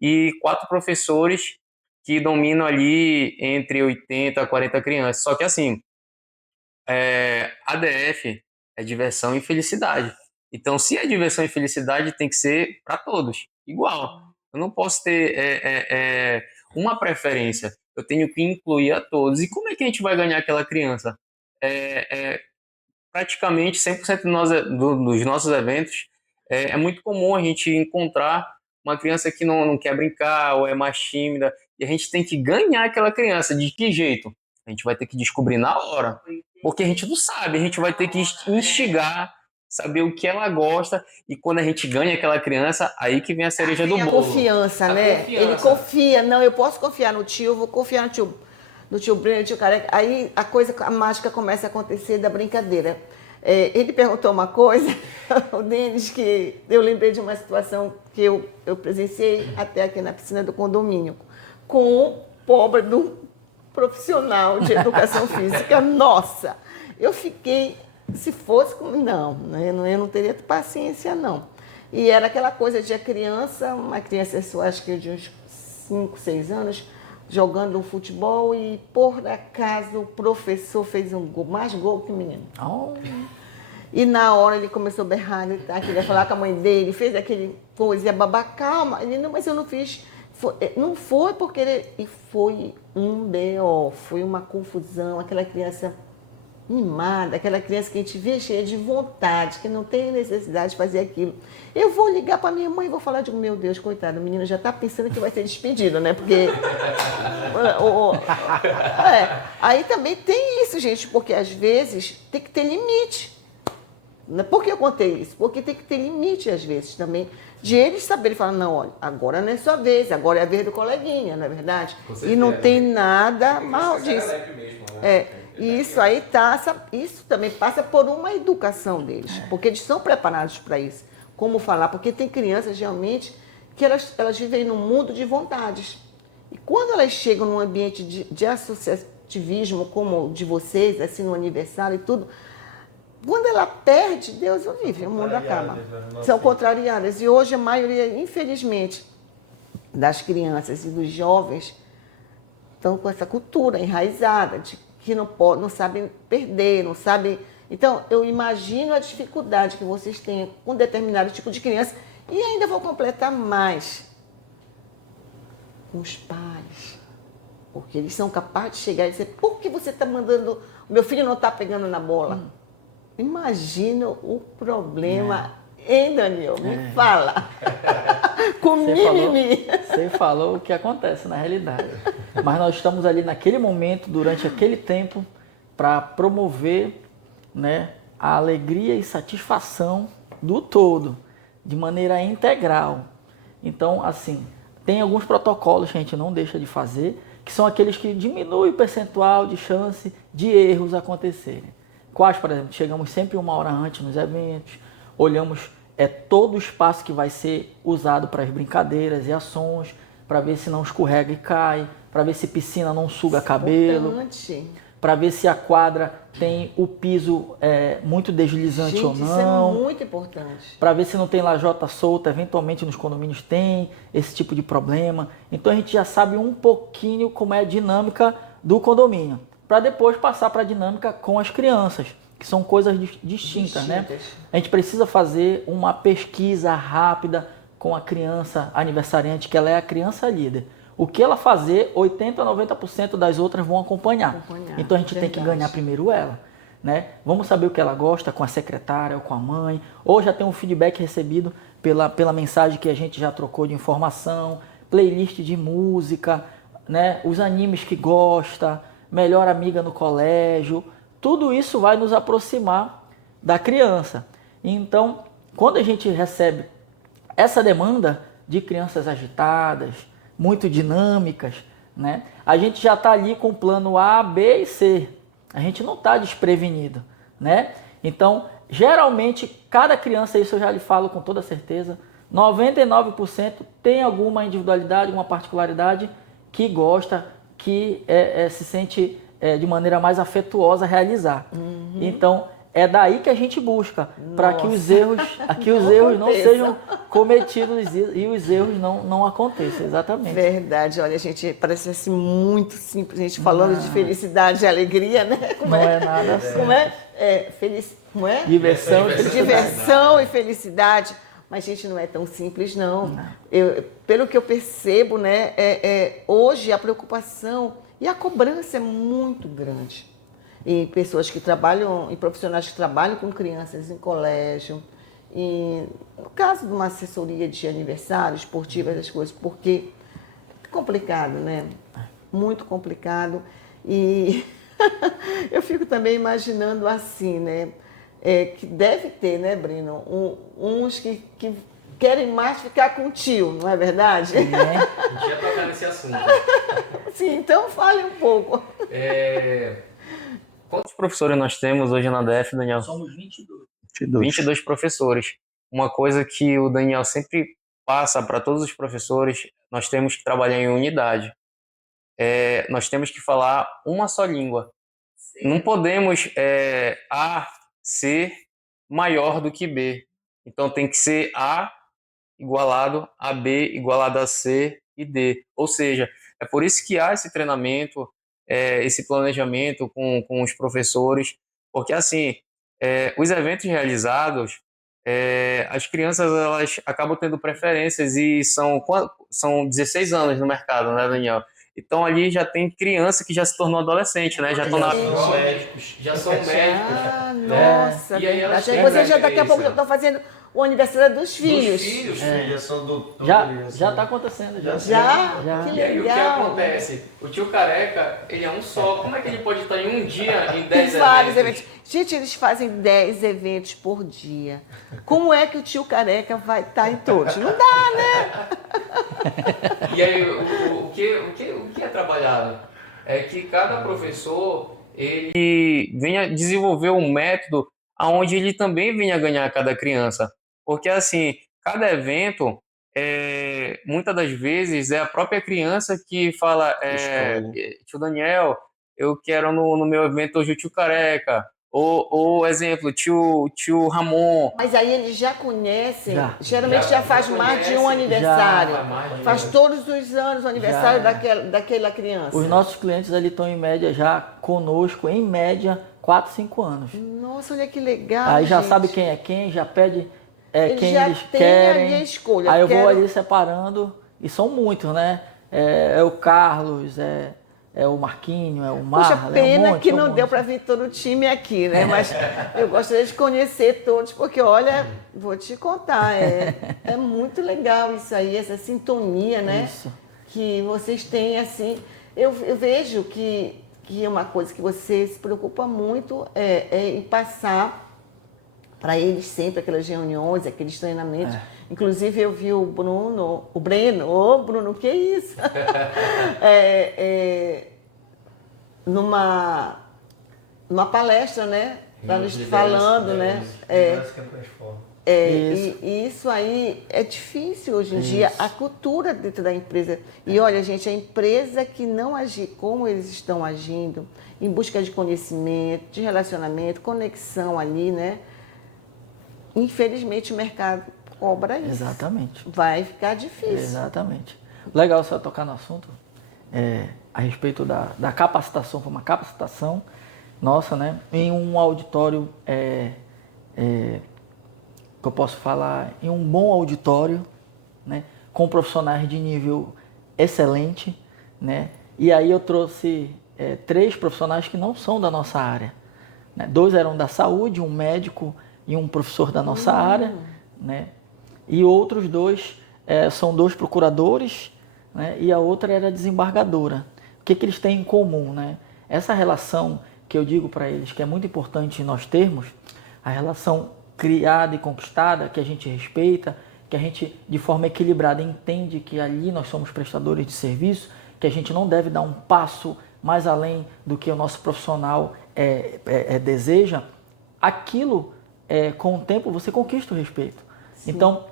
e 4 professores que dominam ali entre 80 a 40 crianças. Só que assim, ADF é diversão e felicidade. Então, se é diversão e felicidade, tem que ser para todos, igual. Eu não posso ter uma preferência. Eu tenho que incluir a todos. E como é que a gente vai ganhar aquela criança? Praticamente 100% dos nossos eventos, é muito comum a gente encontrar uma criança que não quer brincar ou é mais tímida. E a gente tem que ganhar aquela criança. De que jeito? A gente vai ter que descobrir na hora. Porque a gente não sabe, a gente vai ter que instigar, saber o que ela gosta, e quando a gente ganha aquela criança, aí que vem a cereja do A bolo. confiança, A né? confiança. Ele confia, não, eu posso confiar no tio, vou confiar no tio Breno, no tio Careca. Aí a mágica começa a acontecer da brincadeira. Ele perguntou uma coisa, o Denis, que eu lembrei de uma situação que eu presenciei até aqui na piscina do condomínio, com o pobre do profissional de educação física. Nossa, eu fiquei, se fosse comigo, não, eu não teria paciência, não. E era aquela coisa de uma criança, eu acho que de uns 5, 6 anos, jogando um futebol e, por acaso, o professor fez um gol, mais gol que o menino. Oh. E na hora ele começou a berrar, queria falar com a mãe dele, fez aquele coisa, e a babá, calma. Ele, não, mas eu não fiz. Não foi porque ele... E foi um B.O., foi uma confusão, aquela criança mimada, aquela criança que a gente vê cheia de vontade, que não tem necessidade de fazer aquilo. Eu vou ligar para minha mãe e vou falar, digo, meu Deus, coitado, o menino já está pensando que vai ser despedido, né? Porque... Aí também tem isso, gente, porque às vezes tem que ter limite. Por que eu contei isso? Porque tem que ter limite, às vezes, também, de eles saberem falar, não, olha, agora não é sua vez, agora é a vez do coleguinha, não é verdade? E não tem nada mal disso. Mesmo, né? E isso aí isso também passa por uma educação deles, porque eles são preparados para isso. Como falar? Porque tem crianças realmente que elas vivem num mundo de vontades. E quando elas chegam num ambiente de associativismo como o de vocês, assim, no aniversário e tudo, quando ela perde, Deus o livre, o mundo acaba. São contrariadas. E hoje a maioria, infelizmente, das crianças e dos jovens estão com essa cultura enraizada de que não sabem perder, não sabem... Então, eu imagino a dificuldade que vocês têm com determinado tipo de criança e ainda vou completar mais com os pais. Porque eles são capazes de chegar e dizer, por que você está mandando... O meu filho não está pegando na bola. Imagina o problema, hein, Daniel? Me fala. Com mimimi. Você falou o que acontece na realidade. Mas nós estamos ali naquele momento, durante aquele tempo, para promover, né, a alegria e satisfação do todo, de maneira integral. Então, assim, tem alguns protocolos que a gente não deixa de fazer, que são aqueles que diminuem o percentual de chance de erros acontecerem. Quais, por exemplo, chegamos sempre 1 hora antes nos eventos, olhamos todo o espaço que vai ser usado para as brincadeiras e ações, para ver se não escorrega e cai, para ver se piscina não suga cabelo, Importante. para ver se a quadra tem o piso muito deslizante Gente, ou isso é não, muito importante. para ver se não tem lajota solta, eventualmente nos condomínios tem esse tipo de problema. Então a gente já sabe um pouquinho como é a dinâmica do condomínio, para depois passar para a dinâmica com as crianças, que são coisas distintas, né? A gente precisa fazer uma pesquisa rápida com a criança aniversariante, que ela é a criança líder. O que ela fazer, 80% a 90% das outras vão acompanhar. Então a gente tem que ganhar primeiro ela, né? Vamos saber o que ela gosta com a secretária ou com a mãe, ou já tem um feedback recebido pela mensagem que a gente já trocou de informação, playlist de música, né? Os animes que gosta, melhor amiga no colégio, tudo isso vai nos aproximar da criança. Então, quando a gente recebe essa demanda de crianças agitadas, muito dinâmicas, né? A gente já está ali com o plano A, B e C. A gente não está desprevenido, né? Então, geralmente, cada criança, isso eu já lhe falo com toda certeza, 99% tem alguma individualidade, uma particularidade que gosta, que se sente de maneira mais afetuosa realizar. Então, é daí que a gente busca, para que os erros, não sejam cometidos e os erros não aconteçam, exatamente. Verdade, olha, gente, parece assim muito simples, a gente falando de felicidade e alegria, né? Não é nada assim. Como é? Como é? Diversão e felicidade. Diversão e felicidade. Mas, gente, não é tão simples, não. Pelo que eu percebo, né, hoje a preocupação e a cobrança é muito grande. E pessoas que trabalham, e profissionais que trabalham com crianças em colégio, e no caso de uma assessoria de aniversário, esportiva, essas coisas, porque é complicado, né? Muito complicado. E eu fico também imaginando assim, né? Que deve ter, né, Breno? Uns que querem mais ficar com o tio, não é verdade? A gente ia tocar nesse assunto. Sim, então fale um pouco. Quantos professores nós temos hoje na DF, Daniel? Somos 22. 22 professores. Uma coisa que o Daniel sempre passa para todos os professores, nós temos que trabalhar em unidade. Nós temos que falar uma só língua. Sim. Não podemos A ser maior do que B. Então tem que ser A igualado a B igualado a C e D. Ou seja, é por isso que há esse treinamento, esse planejamento com os professores, porque assim, os eventos realizados, as crianças elas acabam tendo preferências e são 16 anos no mercado, né, Daniel? Então ali já tem criança que já se tornou adolescente, né? Já estão médicos. Já são médicos. Nossa, E aí elas verdade. Você já daqui a pouco já estão fazendo o aniversário dos filhos. Dos filhos. Já são doutores. Já está acontecendo. Já. Que E aí o que legal. acontece? O tio Careca, ele é um só. Como é que ele pode estar em um dia em 10 Tem vários eventos? eventos. Gente, eles fazem 10 eventos por dia. Como é que o tio Careca vai estar em todos? Não dá, né? E aí o que é trabalhado? É que cada professor, ele venha desenvolver um método onde ele também venha ganhar cada criança. Porque assim, cada evento, muitas das vezes é a própria criança que fala, tio Daniel, eu quero no meu evento hoje o tio Careca, ou exemplo, tio Ramon. Mas aí eles já conhecem, Já. geralmente já faz mais de um aniversário. Faz Já. todos os anos o aniversário daquela criança. Os nossos clientes ali estão em média já conosco, em média, 4, 5 anos. Nossa, olha que legal, Aí já gente. sabe quem é quem, já pede quem já eles têm querem. ali a escolha. Aí eu vou Quero- ali separando, e são muitos, né? É o Carlos, é o Marquinho, é o Marlon, Puxa, pena é um monte, que é um não monte. deu para vir todo o time aqui, né? Mas eu gostaria de conhecer todos, porque, olha, vou te contar, é muito legal isso aí, essa sintonia, né? Isso. Que vocês têm, assim. Eu vejo que é uma coisa que você se preocupa muito em passar para eles sempre aquelas reuniões, aqueles treinamentos. Inclusive, eu vi o Breno, ô Bruno, que isso? Numa palestra, né? Falando, né? Isso. E isso aí é difícil hoje em dia, a cultura dentro da empresa. E olha, gente, a empresa que não agir como eles estão agindo, em busca de conhecimento, de relacionamento, conexão ali, né? Infelizmente o mercado cobra isso. Exatamente. Vai ficar difícil. Exatamente. Legal você tocar no assunto a respeito da capacitação, foi uma capacitação nossa, né? Em um auditório, que eu posso falar, em um bom auditório, né? Com profissionais de nível excelente, né? E aí eu trouxe 3 profissionais que não são da nossa área, né? 2 eram da saúde, um médico e um professor da nossa área, né? E outros 2 são 2 procuradores, né? E a outra era desembargadora. O que eles têm em comum, né? Essa relação que eu digo para eles que é muito importante nós termos, a relação criada e conquistada, que a gente respeita, que a gente de forma equilibrada entende que ali nós somos prestadores de serviço, que a gente não deve dar um passo mais além do que o nosso profissional deseja, aquilo, com o tempo, você conquista o respeito. Sim. Então,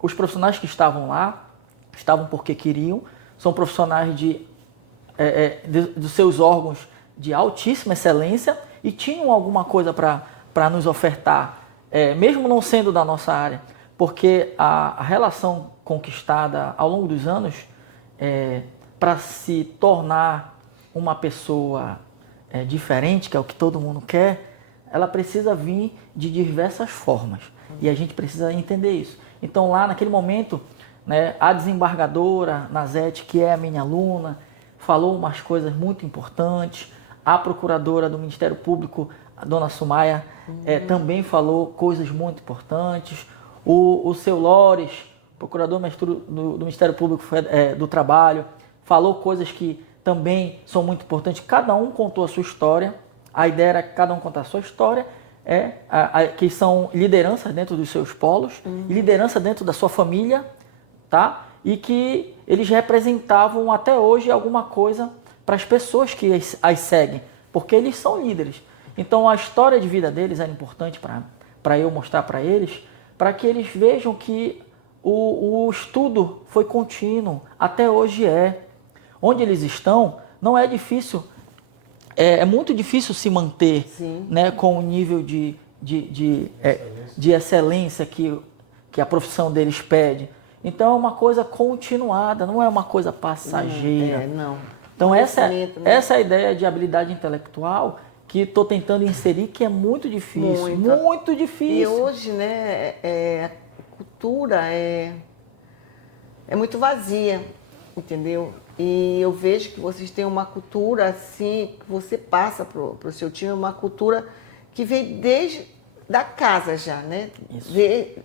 os profissionais que estavam lá, estavam porque queriam, são profissionais dos seus órgãos de altíssima excelência e tinham alguma coisa para nos ofertar, mesmo não sendo da nossa área, porque a relação conquistada ao longo dos anos, para se tornar uma pessoa diferente, que é o que todo mundo quer, ela precisa vir de diversas formas. E a gente precisa entender isso. Então lá naquele momento, né, a desembargadora Nazete, que é a minha aluna, falou umas coisas muito importantes. A procuradora do Ministério Público, a dona Sumaia, também falou coisas muito importantes. O seu Lores, procurador do Ministério Público do Trabalho, falou coisas que também são muito importantes. Cada um contou a sua história. A ideia era que cada um contasse a sua história, que são lideranças dentro dos seus polos, liderança dentro da sua família, tá? E que eles representavam até hoje alguma coisa para as pessoas que as seguem, porque eles são líderes. Então a história de vida deles era importante para eu mostrar para eles, para que eles vejam que o estudo foi contínuo, até hoje é. Onde eles estão, não é difícil, é muito difícil se manter, né, com o nível de excelência que a profissão deles pede. Então é uma coisa continuada, não é uma coisa passageira. Não. Então essa é a ideia de habilidade intelectual que estou tentando inserir, que é muito difícil, muito difícil. E hoje, né, a cultura é muito vazia, entendeu? E eu vejo que vocês têm uma cultura assim, que você passa para o seu time, uma cultura que vem desde da casa já, né? Isso.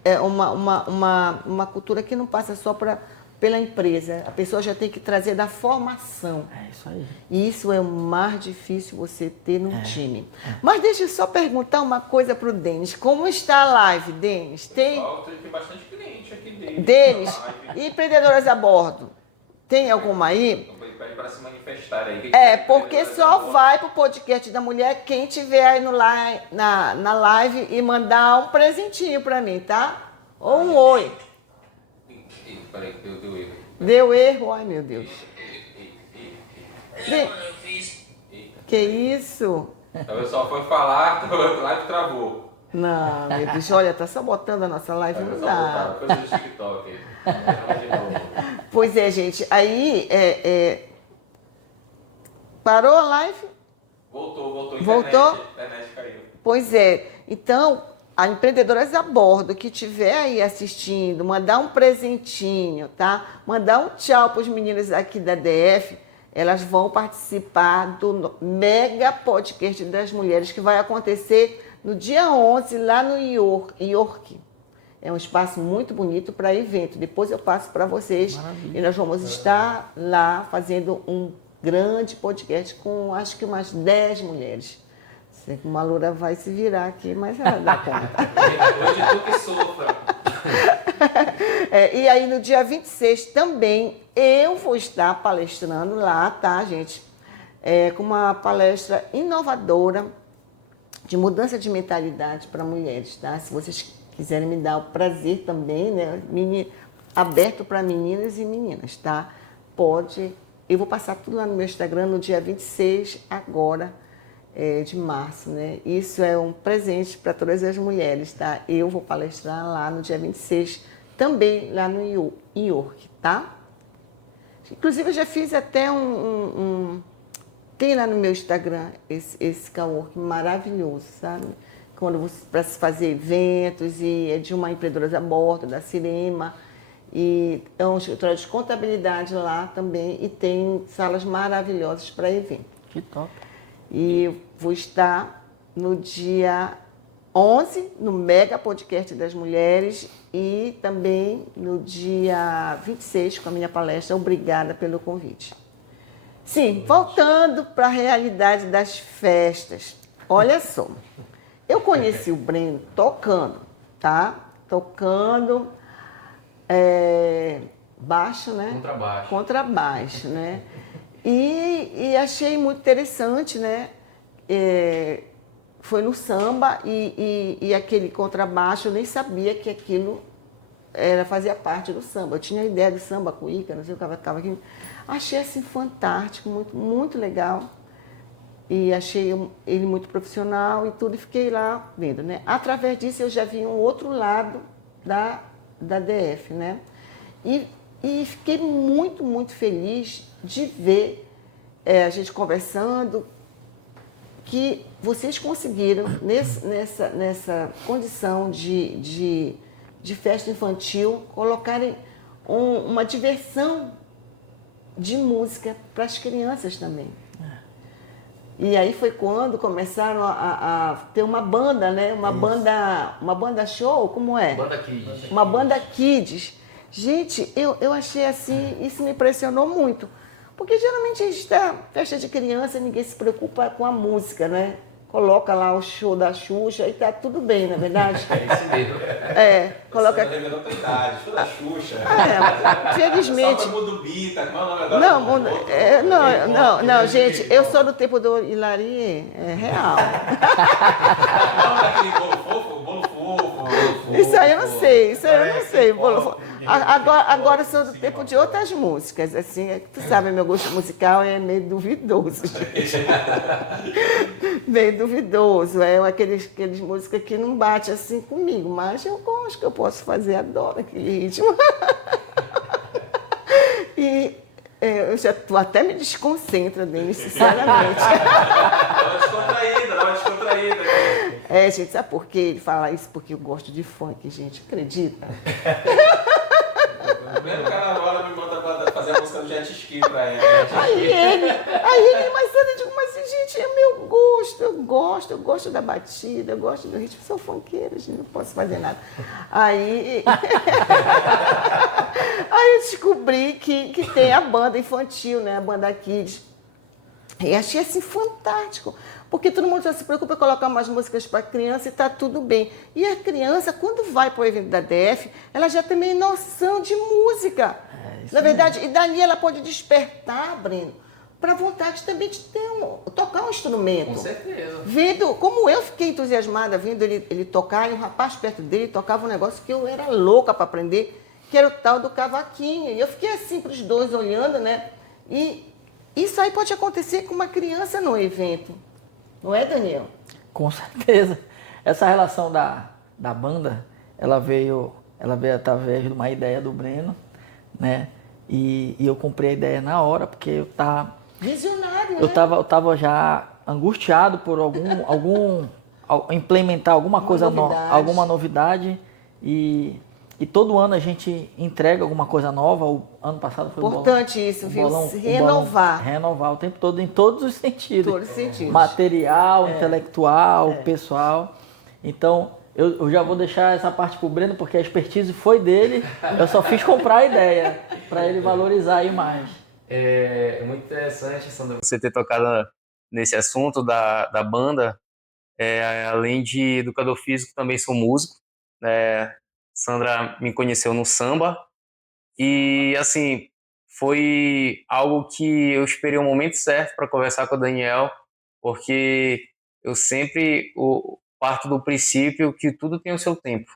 É uma cultura que não passa só pela empresa. A pessoa já tem que trazer da formação. É isso aí. E isso é o mais difícil você ter num time. Mas deixa eu só perguntar uma coisa para o Denis. Como está a live, Denis? Tem bastante cliente aqui dele. Denis, e empreendedoras a bordo? Tem alguma aí? Pede para se manifestar aí. Porque só vai pro podcast da mulher quem tiver aí na live e mandar um presentinho para mim, tá? Ou um oi. Peraí, deu erro. Deu erro? Ai, meu Deus. Que isso? Eu só foi falar, a live travou. Não, meu Deus, olha, tá sabotando a nossa live, não Só dá. botar coisa do TikTok aí. De novo. Pois é, gente, aí parou a live? Voltou. Voltou? Internet caiu. Pois é. Então, a empreendedoras a bordo que estiver aí assistindo, mandar um presentinho, tá? Mandar um tchau para os meninos aqui da DF, elas vão participar do mega podcast das mulheres que vai acontecer no dia 11 lá no York. É um espaço muito bonito para evento. Depois eu passo para vocês. Maravilha. E nós vamos estar lá fazendo um grande podcast com acho que umas 10 mulheres. Sei que uma loura vai se virar aqui, mas ela dá conta. Hoje tu que sofra. E aí no dia 26 também eu vou estar palestrando lá, tá, gente? Com uma palestra inovadora de mudança de mentalidade para mulheres, tá? Se vocês quiserem me dar o prazer também, né? Aberto para meninas e meninas, tá? Pode. Eu vou passar tudo lá no meu Instagram no dia 26 agora de março, né? Isso é um presente para todas as mulheres, tá? Eu vou palestrar lá no dia 26, também lá no York, tá? Inclusive, eu já fiz até tem lá no meu Instagram esse coworking maravilhoso, sabe? Quando para se fazer eventos, e é de uma empreendedora a bordo, da Cirema, e é um escritório de contabilidade lá também, e tem salas maravilhosas para evento. Que top. E vou estar no dia 11, no Mega Podcast das Mulheres, e também no dia 26, com a minha palestra. Obrigada pelo convite. Sim, voltando para a realidade das festas. Olha só, eu conheci o Breno tocando, tá? Tocando baixo, né? Contrabaixo. Contrabaixo, né? E achei muito interessante, né? Foi no samba e aquele contrabaixo, eu nem sabia que aquilo fazia parte do samba. Eu tinha a ideia do samba cuíca, não sei o que ficava aqui. Achei assim fantástico, muito, muito legal. E achei ele muito profissional e tudo, e fiquei lá vendo, né? Através disso eu já vi um outro lado da DF, né? E fiquei muito, muito feliz de ver a gente conversando, que vocês conseguiram, nessa condição de festa infantil, colocarem uma diversão de música para as crianças também. E aí foi quando começaram a ter uma banda, né? Uma banda show, como é? Banda Kids. Uma banda kids. Gente, eu achei assim, isso me impressionou muito. Porque geralmente a gente está festa de criança, ninguém se preocupa com a música, né? Coloca lá o show da Xuxa e tá tudo bem, não é verdade? É isso mesmo. Coloca. Você não revelou tua idade, show da Xuxa. Felizmente. Só Mundo Bita, como é o nome agora? Não, gente, eu sou do tempo do Hilari, é real. Não, daquele bolo fofo, bolo fofo. Isso aí eu não sei, bolo fofo. Agora eu sou do tempo de outras músicas, assim, tu sabe, meu gosto musical é meio duvidoso. Meio duvidoso, aqueles músicas que não bate assim comigo, mas eu gosto, que eu posso fazer, adoro aquele ritmo. E eu já até me desconcentra dele, sinceramente. Dá uma descontraída. Gente, sabe por quê? Ele fala isso porque eu gosto de funk, gente, acredita? No primeiro carnaval me manda pra fazer a música do jet ski pra ele. Aí ele, mas eu digo, mas gente, é meu gosto, eu gosto da batida, eu gosto do ritmo, sou funkeira, gente, não posso fazer nada. Aí eu descobri que tem a banda infantil, né, a banda Kids. E achei assim fantástico, porque todo mundo já se preocupa em colocar umas músicas para criança e está tudo bem. E a criança, quando vai para o evento da DF, ela já tem meio noção de música. Na verdade, e dali ela pode despertar, Breno, para a vontade também de tocar um instrumento. Com certeza. Vendo, como eu fiquei entusiasmada vendo ele tocar, e um rapaz perto dele tocava um negócio que eu era louca para aprender, que era o tal do cavaquinho. E eu fiquei assim para os dois olhando, né? E isso aí pode acontecer com uma criança no evento. Não é, Daniel? Com certeza. Essa relação da banda, ela veio através de uma ideia do Breno, né? E eu comprei a ideia na hora, porque eu tava... Visionário, Eu né? tava já angustiado por implementar alguma coisa novidade. alguma novidade, e todo ano a gente entrega alguma coisa nova. O ano passado foi importante isso, viu? Renovar. Renovar o tempo todo, em todos os sentidos. Todos os sentidos. Material, intelectual, pessoal. Então, eu já vou deixar essa parte pro Breno, porque a expertise foi dele. Eu só fiz comprar a ideia, para ele valorizar aí mais. É muito interessante, Sandra, você ter tocado nesse assunto da banda. Além de educador físico, também sou músico. Sandra me conheceu no samba e, assim, foi algo que eu esperei o momento certo para conversar com o Daniel, porque eu sempre parto do princípio que tudo tem o seu tempo.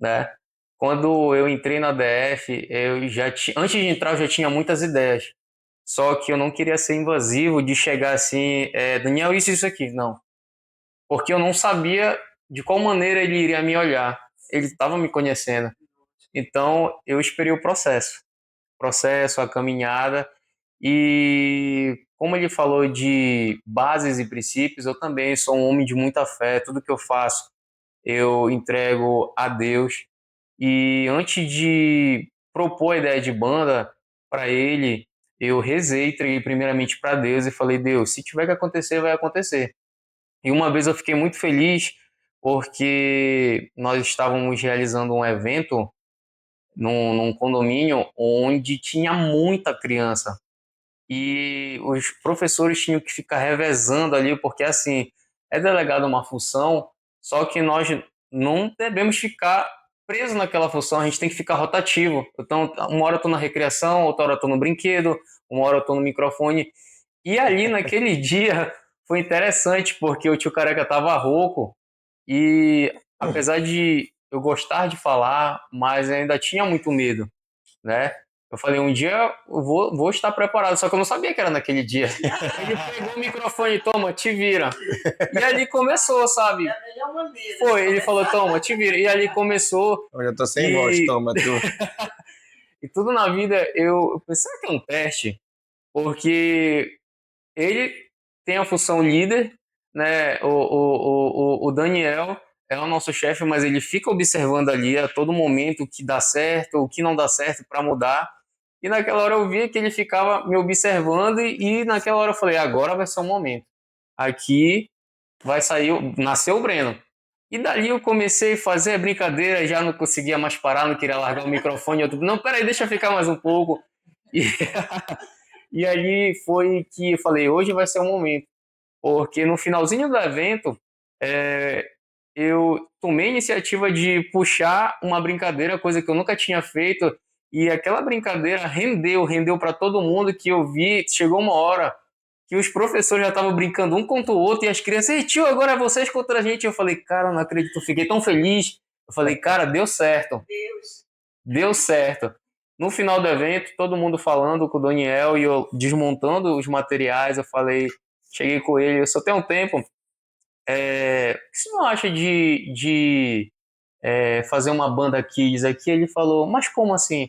né? Quando eu entrei na DF, antes de entrar eu já tinha muitas ideias. Só que eu não queria ser invasivo de chegar assim, Daniel, isso aqui. Não. Porque eu não sabia de qual maneira ele iria me olhar. Ele estava me conhecendo. Então, eu esperei o processo, a caminhada. E como ele falou de bases e princípios, eu também sou um homem de muita fé. Tudo que eu faço, eu entrego a Deus. E antes de propor a ideia de banda para ele, eu rezei, entreguei primeiramente para Deus e falei: Deus, se tiver que acontecer, vai acontecer. E uma vez eu fiquei muito feliz porque nós estávamos realizando um evento num condomínio onde tinha muita criança. E os professores tinham que ficar revezando ali, porque assim, é delegado uma função, só que nós não devemos ficar presos naquela função, a gente tem que ficar rotativo. Então, uma hora eu estou na recreação, outra hora eu estou no brinquedo, uma hora eu estou no microfone. E ali naquele dia foi interessante, porque o tio Careca estava rouco e apesar de eu gostar de falar, mas eu ainda tinha muito medo, né? Eu falei, um dia eu vou estar preparado, só que eu não sabia que era naquele dia. Ele pegou o microfone, toma, te vira. E ali começou, sabe? É a melhor maneira. Foi, ele falou, toma, te vira. E ali começou. Eu já tô sem voz, toma, tu. E tudo na vida, eu pensei, será que é um teste? Porque ele tem a função líder, né? O Daniel é o nosso chefe, mas ele fica observando ali a todo momento o que dá certo, o que não dá certo para mudar. E naquela hora eu via que ele ficava me observando e naquela hora eu falei, agora vai ser o momento. Aqui vai sair, nasceu o Breno. E dali eu comecei a fazer a brincadeira, já não conseguia mais parar, não queria largar o microfone. Não, peraí, deixa eu ficar mais um pouco. E, e aí foi que eu falei, hoje vai ser o momento. Porque no finalzinho do evento, eu tomei a iniciativa de puxar uma brincadeira, coisa que eu nunca tinha feito, e aquela brincadeira rendeu para todo mundo que eu vi. Chegou uma hora que os professores já estavam brincando um contra o outro, e as crianças, ei tio, agora é vocês contra a gente. Eu falei, cara, não acredito, eu fiquei tão feliz. Eu falei, cara, deu certo. Deu certo. No final do evento, todo mundo falando com o Daniel e eu desmontando os materiais, eu falei, cheguei com ele, eu só tenho um tempo, o que você não acha de fazer uma banda kids aqui? Ele falou, mas como assim?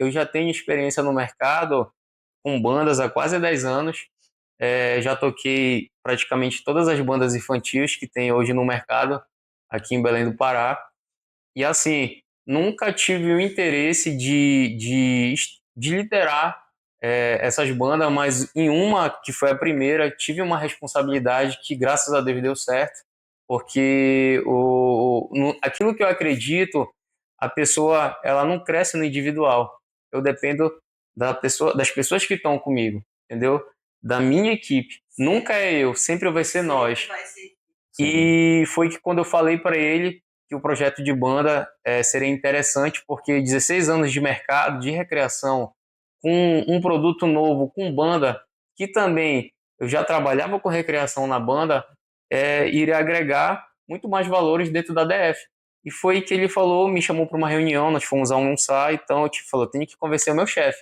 Eu já tenho experiência no mercado com bandas há quase 10 anos, já toquei praticamente todas as bandas infantis que tem hoje no mercado, aqui em Belém do Pará. E assim, nunca tive o interesse de liderar essas bandas, mas em uma que foi a primeira, tive uma responsabilidade que, graças a Deus, deu certo, porque aquilo que eu acredito, a pessoa ela não cresce no individual. Eu dependo das pessoas que estão comigo, entendeu? Da minha equipe. Nunca é eu, sempre vai ser nós. E foi que quando eu falei para ele que o projeto de banda seria interessante, porque 16 anos de mercado, de recreação, com um produto novo, com banda, que também eu já trabalhava com recreação na banda, iria agregar muito mais valores dentro da DF. E foi que ele falou, me chamou para uma reunião, nós fomos almoçar, então eu te falou, tenho que convencer o meu chefe.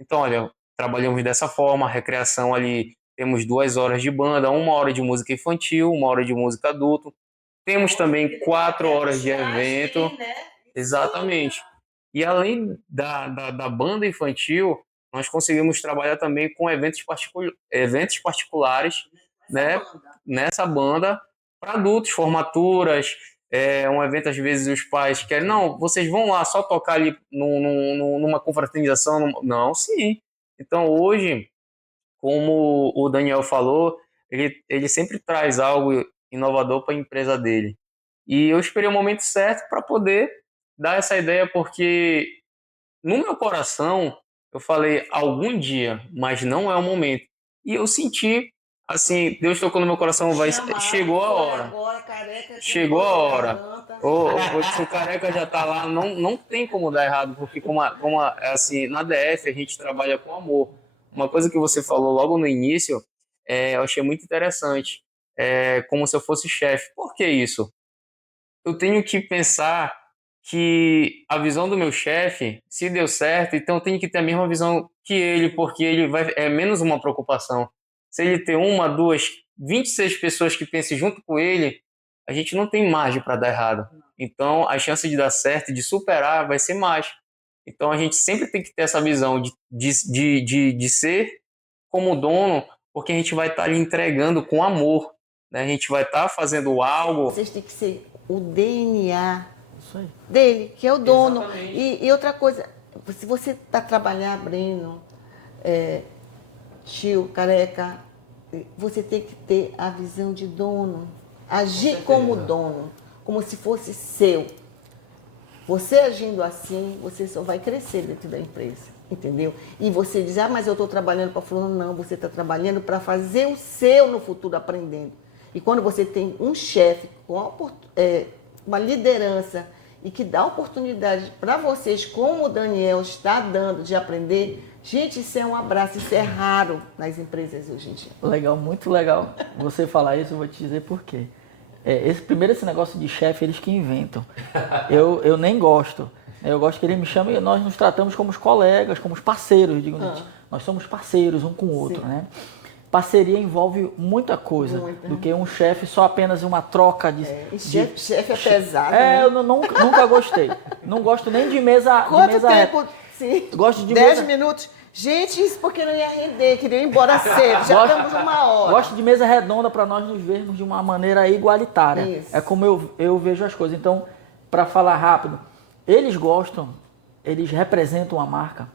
Então, olha, trabalhamos dessa forma, a recreação ali, temos 2 horas de banda, 1 hora de música infantil, 1 hora de música adulto, temos também 4 horas de evento. Exatamente. E além da banda infantil, nós conseguimos trabalhar também com eventos particulares, né, nessa banda, para adultos, formaturas, um evento às vezes os pais querem, não, vocês vão lá só tocar ali numa confraternização, não, sim. Então hoje, como o Daniel falou, ele sempre traz algo inovador para a empresa dele. E eu esperei o momento certo para poder dar essa ideia, porque no meu coração eu falei algum dia, mas não é o momento. E eu senti, assim, Deus tocou no meu coração, chegou a hora. Chegou a hora. O Careca já tá lá, não tem como dar errado, porque assim, na DF a gente trabalha com amor. Uma coisa que você falou logo no início, eu achei muito interessante. Como se eu fosse chefe. Por que isso? eu tenho que pensar que a visão do meu chefe, se deu certo, então eu tenho que ter a mesma visão que ele, porque ele vai, é menos uma preocupação. Se ele ter uma, duas, 26 pessoas que pensem junto com ele, a gente não tem margem para dar errado. Então, a chance de dar certo, de superar, vai ser mais. Então, a gente sempre tem que ter essa visão de ser como dono, porque a gente vai estar lhe entregando com amor, né? A gente vai estar fazendo algo. Vocês têm que ser o DNA Isso aí. dele, que é o dono. Exatamente. E outra coisa, se você está trabalhando, Breno, tio, careca, você tem que ter a visão de dono. Agir certeza. como dono, como se fosse seu. Você agindo assim, você só vai crescer dentro da empresa, entendeu? E você diz, mas eu estou trabalhando para fulano. Não, você está trabalhando para fazer o seu no futuro aprendendo. E quando você tem um chefe com uma liderança e que dá oportunidade para vocês, como o Daniel está dando de aprender, gente, isso é um abraço, isso é raro nas empresas hoje em dia. Legal, muito legal você falar isso, eu vou te dizer por quê. Esse negócio de chefe, eles que inventam. Eu nem gosto. Eu gosto que ele me chame e nós nos tratamos como os colegas, como os parceiros, digo, nós somos parceiros um com o outro, né? Parceria envolve muita coisa do que um chefe, só apenas uma troca de... Chefe é pesado, eu nunca gostei. Não gosto nem de mesa Quanto de mesa tempo? reta. Sim. Gosto de 10 mesa... minutos. Gente, isso porque não ia render, queria ir embora cedo. Já estamos uma hora. Gosto de mesa redonda para nós nos vermos de uma maneira igualitária. Isso. É como eu vejo as coisas. Então, para falar rápido, eles gostam, eles representam a marca.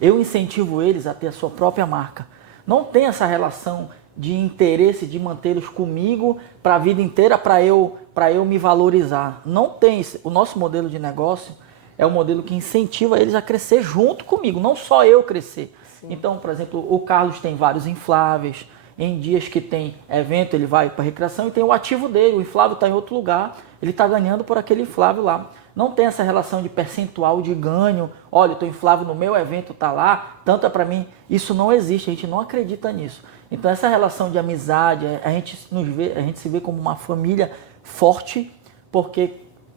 Eu incentivo eles a ter a sua própria marca. Não tem essa relação de interesse de mantê-los comigo para a vida inteira para eu me valorizar. Não tem. O nosso modelo de negócio é um modelo que incentiva eles a crescer junto comigo, não só eu crescer. Sim. Então, por exemplo, o Carlos tem vários infláveis. Em dias que tem evento, ele vai para recreação e tem o ativo dele. O inflável está em outro lugar, ele está ganhando por aquele inflável lá. Não tem essa relação de percentual de ganho. Olha, o teu inflável no meu evento está lá, tanto é para mim. Isso não existe, a gente não acredita nisso. Então, essa relação de amizade, a gente se vê como uma família forte, porque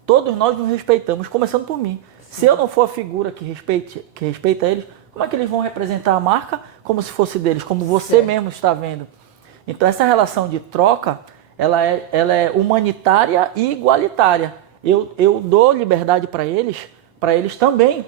todos nós nos respeitamos, começando por mim. Sim. Se eu não for a figura que respeita eles, como é que eles vão representar a marca como se fosse deles, como você mesmo está vendo? Então, essa relação de troca, ela é humanitária e igualitária. Eu dou liberdade para eles também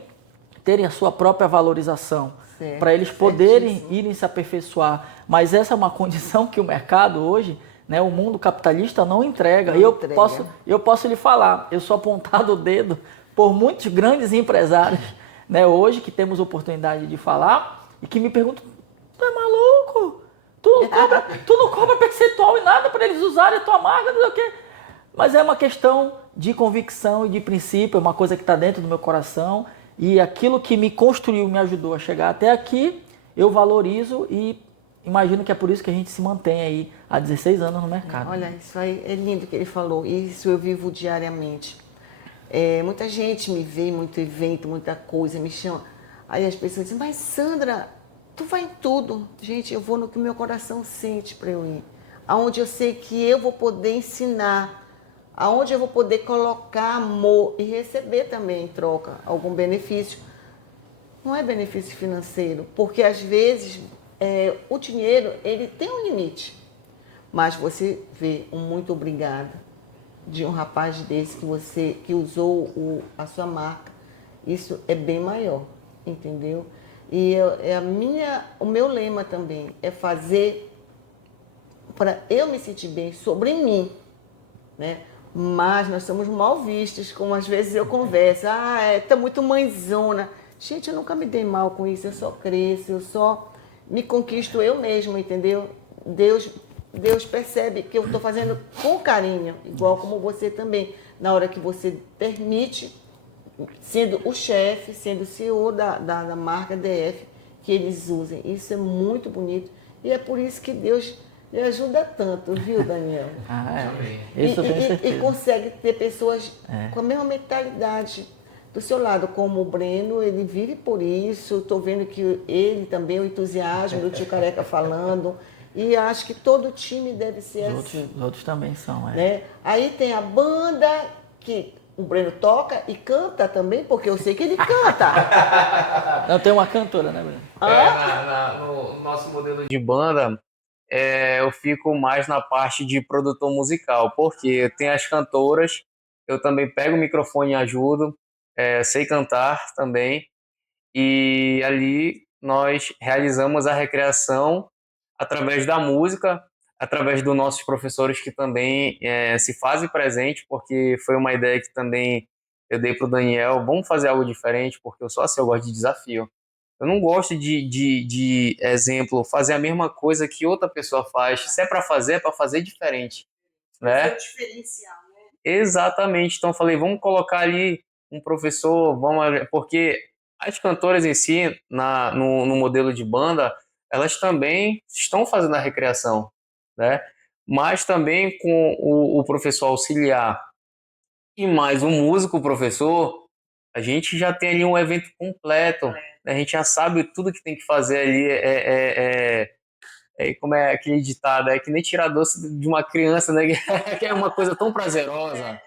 terem a sua própria valorização, para eles poderem irem se aperfeiçoar. Mas essa é uma condição que o mercado hoje, né, o mundo capitalista não entrega. Eu posso lhe falar, eu sou apontado o dedo por muitos grandes empresários, né, hoje que temos oportunidade de falar e que me perguntam, tu é maluco? Tu não cobra percentual e nada para eles usarem a tua marca, não sei o quê. Mas é uma questão de convicção e de princípio, é uma coisa que está dentro do meu coração e aquilo que me construiu, me ajudou a chegar até aqui, eu valorizo e imagino que é por isso que a gente se mantém aí há 16 anos no mercado. Olha, isso aí é lindo que ele falou, isso eu vivo diariamente. Muita gente me vê, muito evento, muita coisa, me chama. Aí as pessoas dizem, mas Sandra, tu vai em tudo. Gente, eu vou no que o meu coração sente para eu ir. Aonde eu sei que eu vou poder ensinar, aonde eu vou poder colocar amor e receber também em troca algum benefício. Não é benefício financeiro, porque às vezes o dinheiro ele tem um limite. Mas você vê um muito obrigada de um rapaz desse que usou a sua marca, isso é bem maior, entendeu? E o meu lema também é fazer para eu me sentir bem sobre mim, né? Mas nós somos mal vistos, como às vezes eu converso, tá muito mãezona. Gente, eu nunca me dei mal com isso, eu só cresço, eu só me conquisto eu mesma, entendeu? Deus percebe que eu estou fazendo com carinho, igual como você também. Na hora que você permite, sendo o chefe, sendo o CEO da marca DF, que eles usem. Isso é muito bonito e é por isso que Deus lhe ajuda tanto, viu, Daniel? Isso eu tenho certeza. E consegue ter pessoas com a mesma mentalidade do seu lado, como o Breno, ele vive por isso. Estou vendo que ele também, o entusiasmo do tio Careca falando, E acho que todo time deve ser assim. Os outros também são, Né? Aí tem a banda que o Breno toca e canta também, porque eu sei que ele canta. Não, tem uma cantora, né, Breno? No nosso modelo de banda, eu fico mais na parte de produtor musical, porque tem as cantoras, eu também pego o microfone e ajudo, sei cantar também, e ali nós realizamos a recreação através da música, através dos nossos professores que também se fazem presente, porque foi uma ideia que também eu dei para o Daniel, vamos fazer algo diferente, porque eu sou assim, eu gosto de desafio. Eu não gosto de exemplo, fazer a mesma coisa que outra pessoa faz. Se é para fazer diferente, né? Diferencial. Exatamente. Então eu falei, vamos colocar ali um professor, porque as cantoras em si, no modelo de banda, elas também estão fazendo a recreação, né? Mas também com o professor auxiliar e mais um músico professor, a gente já tem ali um evento completo, né? A gente já sabe tudo que tem que fazer ali, como é aquele ditado, é que nem tirar doce de uma criança, né? Que é uma coisa tão prazerosa.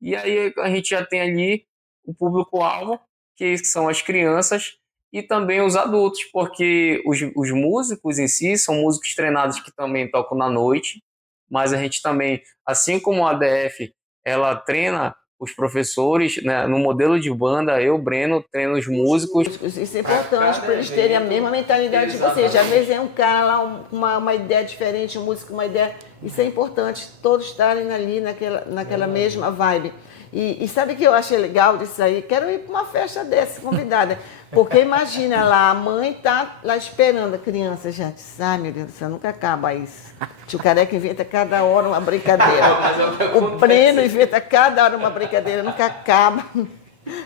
E aí a gente já tem ali o público-alvo, que são as crianças, e também os adultos, porque os músicos em si são músicos treinados que também tocam na noite, mas a gente também, assim como a ADF, ela treina os professores, né, no modelo de banda, eu, Breno, treino os músicos. Isso é importante para eles terem a mesma mentalidade de vocês. Às vezes é um cara lá, uma ideia diferente, um músico, uma ideia. Isso é importante, todos estarem ali naquela mesma vibe. E sabe o que eu achei legal disso aí? Quero ir para uma festa dessa, convidada. Porque imagina lá, a mãe tá lá esperando a criança, já disse, ai meu Deus do céu, nunca acaba isso. Tio Careca inventa cada hora uma brincadeira. O Breno inventa cada hora uma brincadeira, nunca acaba.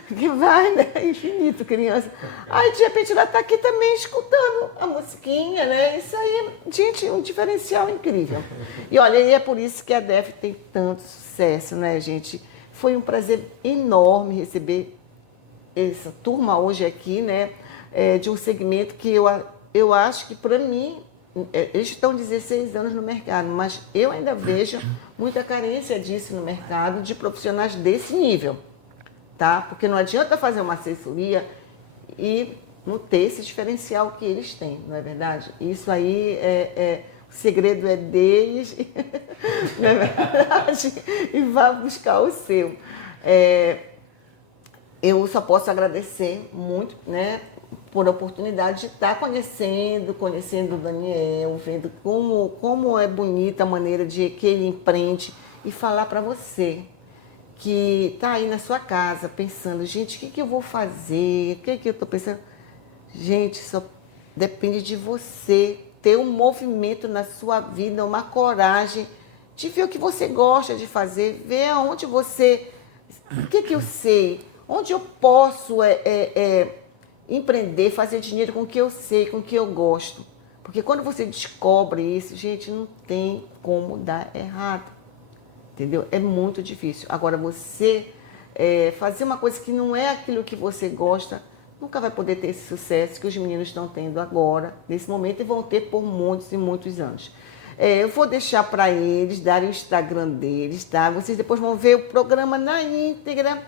Que vai, né? Infinito, criança. Aí, de repente, ela está aqui também escutando a musiquinha, né? Isso aí, gente, um diferencial incrível. E olha, e é por isso que a DEF tem tanto sucesso, né, gente? Foi um prazer enorme receber essa turma hoje aqui, né? De um segmento que eu acho que, para mim, eles estão 16 anos no mercado, mas eu ainda vejo muita carência disso no mercado, de profissionais desse nível. Tá? Porque não adianta fazer uma assessoria e não ter esse diferencial que eles têm, não é verdade? Isso aí o segredo é deles, não é verdade? E vá buscar o seu. Eu só posso agradecer muito, né, por a oportunidade de estar conhecendo o Daniel, vendo como é bonita a maneira de que ele empreende e falar para você que está aí na sua casa pensando, gente, o que eu vou fazer? O que eu estou pensando? Gente, só depende de você ter um movimento na sua vida, uma coragem de ver o que você gosta de fazer, ver aonde você... O que eu sei? Onde eu posso empreender, fazer dinheiro com o que eu sei, com o que eu gosto. Porque quando você descobre isso, gente, não tem como dar errado. Entendeu? É muito difícil. Agora, você fazer uma coisa que não é aquilo que você gosta, nunca vai poder ter esse sucesso que os meninos estão tendo agora, nesse momento, e vão ter por muitos e muitos anos. Eu vou deixar para eles darem o Instagram deles, tá? Vocês depois vão ver o programa na íntegra.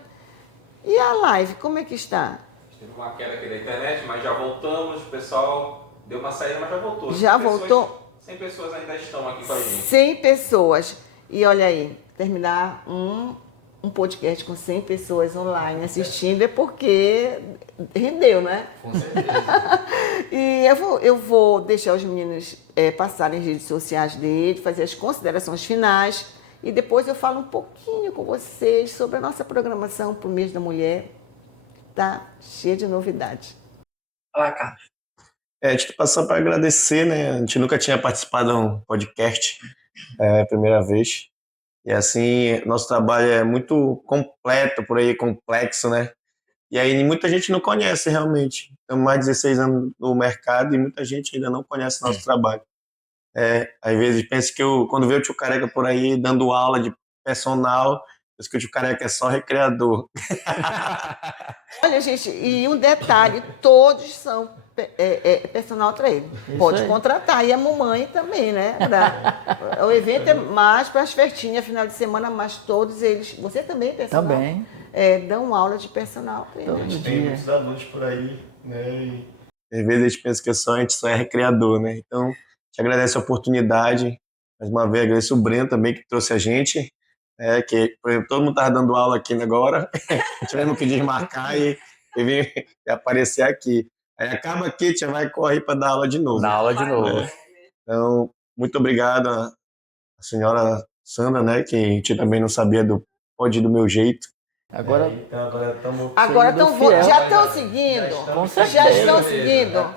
E a live, como é que está? Teve uma queda aqui da internet, mas já voltamos, o pessoal deu uma saída, mas já voltou. Já voltou? 100 pessoas ainda estão aqui com a gente. 100 pessoas. E olha aí, terminar um podcast com 100 pessoas online assistindo é porque rendeu, né? Com certeza. E eu vou deixar os meninos passarem as redes sociais dele, fazer as considerações finais e depois eu falo um pouquinho com vocês sobre a nossa programação para o mês da mulher. Tá cheia de novidades. Olá, Carlos. A gente passar para agradecer, né? A gente nunca tinha participado de um podcast, primeira vez. E assim, nosso trabalho é muito completo por aí, complexo, né? E aí muita gente não conhece realmente. Temos mais de 16 anos no mercado e muita gente ainda não conhece nosso trabalho. Às vezes pensa que quando vê o tio Careca por aí dando aula de personal, Por isso que o tio Careca é só recreador. Olha, gente, e um detalhe, todos são personal trainer. Isso Pode aí. contratar. E a mamãe também, né? O evento é mais para as festinhas, final de semana, mas todos eles... Você também é personal? Também. Dão aula de personal trainer. Todo A gente dia. tem muitos alunos por aí, né? E às vezes eles pensam que a gente só é recreador, né? Então, te agradeço a oportunidade. Mais uma vez, agradeço o Breno também que trouxe a gente. Que, por exemplo, todo mundo estava dando aula aqui agora. Tivemos que desmarcar e vir aparecer aqui. Aí acaba aqui, já vai correr para dar aula de novo. Dá aula de novo. Então, muito obrigado a senhora Sandra, né? Que a gente também não sabia do meu jeito. Agora, Então, agora estamos... Agora Seguidor fiel. já estão seguindo? Com Já certeza. estão seguindo?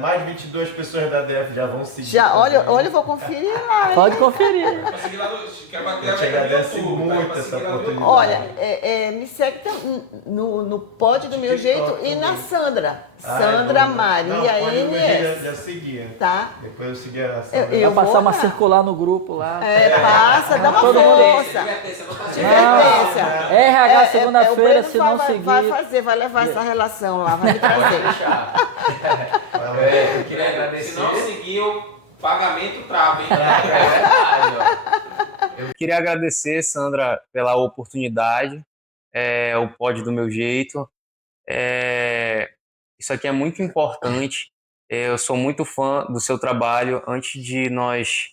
Mais de 22 pessoas da DF já vão seguir. Olha, eu vou conferir lá. hein? pode conferir. Pra seguir lá no... Quer bater A gente agradece YouTube, muito pra essa seguir lá no YouTube. Olha, me segue no Pod do Meu Jeito e na Sandra. Sandra Maria NS. Já seguia. Tá? Depois eu segui a Eu Vai passar vou uma lá. circular no grupo lá. Passa, dá uma Todo mundo- força. Advertência, não tá Advertência. RH segunda-feira, o Breno se não vai seguir. fazer, vai levar essa relação lá, vai me trazer. Eu queria agradecer. Se não seguir, o pagamento trava, hein? Eu queria agradecer, Sandra, pela oportunidade, o Pod do Meu Jeito. Isso aqui é muito importante. Eu sou muito fã do seu trabalho. Antes de nós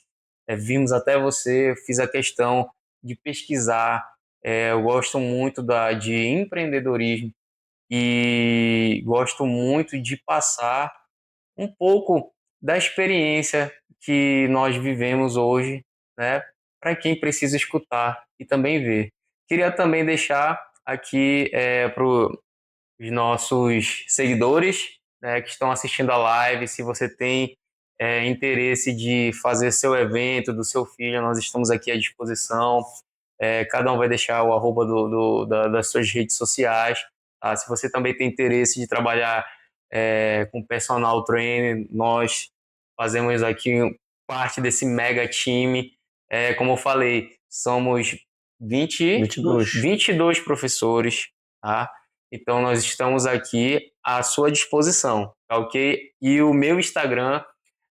virmos até você, eu fiz a questão de pesquisar. Eu gosto muito de empreendedorismo e gosto muito de passar um pouco da experiência que nós vivemos hoje, né, para quem precisa escutar e também ver. Queria também deixar aqui para os nossos seguidores, né, que estão assistindo a live, se você tem interesse de fazer seu evento, do seu filho, nós estamos aqui à disposição. Cada um vai deixar o arroba das suas redes sociais. Tá? Se você também tem interesse de trabalhar com personal trainer, nós fazemos aqui parte desse mega time. Como eu falei, somos 22 professores, tá? Então nós estamos aqui à sua disposição, tá ok? E o meu Instagram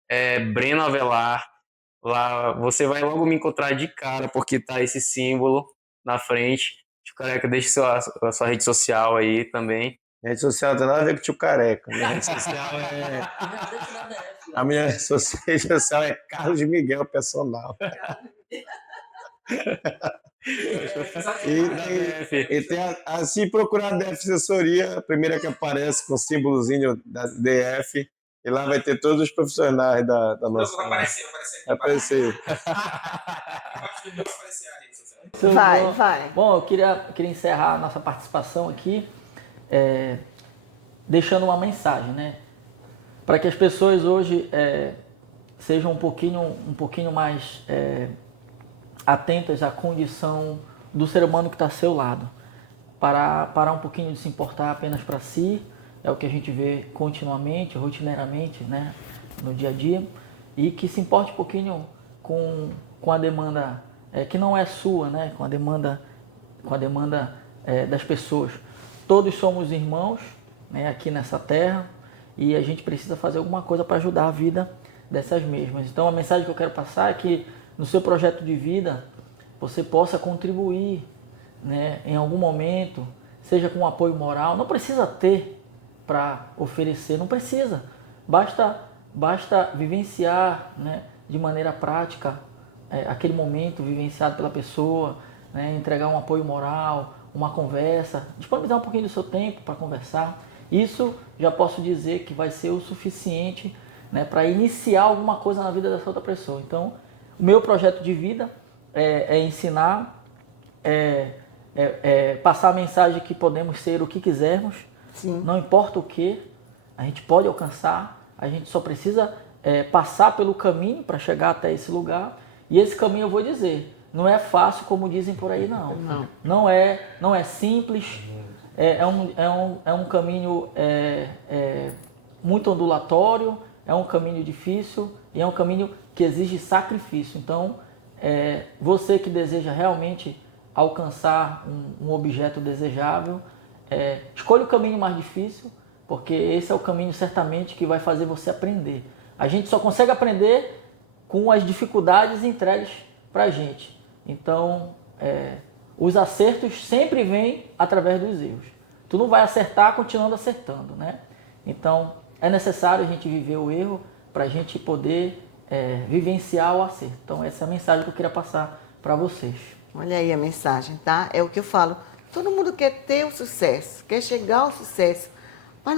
é Breno Avelar. Lá você vai logo me encontrar de cara, porque tá esse símbolo na frente. Tio Careca, deixe a sua rede social aí também. Rede social não tem nada a ver com o tio Careca. Minha rede social A minha rede social é Carlos Miguel Personal. E tem se procurar DF Assessoria, a primeira que aparece com o símbolozinho da DF, e lá vai ter todos os profissionais da nossa. Vai Aparecer. Muito Vai, bom. vai. Bom, eu queria encerrar a nossa participação aqui deixando uma mensagem, né? Para que as pessoas hoje sejam um pouquinho mais atentas à condição do ser humano que está ao seu lado. Parar um pouquinho de se importar apenas para si, é o que a gente vê continuamente, rotineiramente, né, no dia a dia, e que se importe um pouquinho com a demanda que não é sua, né, com a demanda das pessoas. Todos somos irmãos, né, aqui nessa terra, e a gente precisa fazer alguma coisa para ajudar a vida dessas mesmas. Então a mensagem que eu quero passar é que no seu projeto de vida você possa contribuir, né, em algum momento, seja com apoio moral. Não precisa ter para oferecer, não precisa. Basta vivenciar, né, de maneira prática aquele momento vivenciado pela pessoa, né, entregar um apoio moral, uma conversa, disponibilizar um pouquinho do seu tempo para conversar. Isso já posso dizer que vai ser o suficiente, né, para iniciar alguma coisa na vida dessa outra pessoa. Então, o meu projeto de vida é ensinar, passar a mensagem que podemos ser o que quisermos. Sim. Não importa o que, a gente pode alcançar, a gente só precisa passar pelo caminho para chegar até esse lugar. E esse caminho, eu vou dizer, não é fácil como dizem por aí, não. Não é simples, é um caminho muito ondulatório, é um caminho difícil e é um caminho que exige sacrifício. Então, você que deseja realmente alcançar um objeto desejável, escolha o caminho mais difícil, porque esse é o caminho certamente que vai fazer você aprender. A gente só consegue aprender com as dificuldades entregues para a gente. Então, os acertos sempre vêm através dos erros. Tu não vai acertar continuando acertando, né? Então, é necessário a gente viver o erro para a gente poder vivenciar o acerto. Então, essa é a mensagem que eu queria passar para vocês. Olha aí a mensagem, tá? É o que eu falo. Todo mundo quer ter o sucesso, quer chegar ao sucesso, mas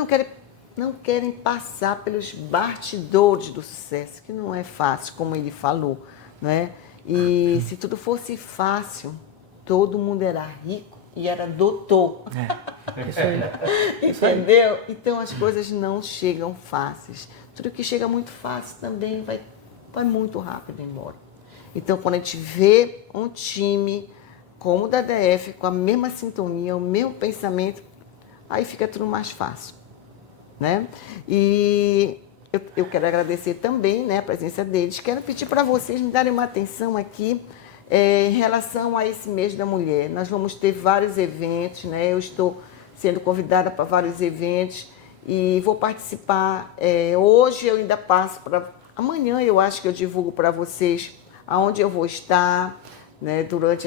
não querem passar pelos bastidores do sucesso, que não é fácil, como ele falou, né? E se tudo fosse fácil, todo mundo era rico e era doutor. Isso aí. Entendeu? Então as coisas não chegam fáceis. Tudo que chega muito fácil também vai muito rápido embora. Então quando a gente vê um time como o da DF, com a mesma sintonia, o mesmo pensamento, aí fica tudo mais fácil, né? E eu quero agradecer também, né, a presença deles. Quero pedir para vocês me darem uma atenção aqui em relação a esse mês da mulher. Nós vamos ter vários eventos, né? Eu estou sendo convidada para vários eventos e vou participar. Hoje eu ainda passo para... Amanhã eu acho que eu divulgo para vocês aonde eu vou estar, né, durante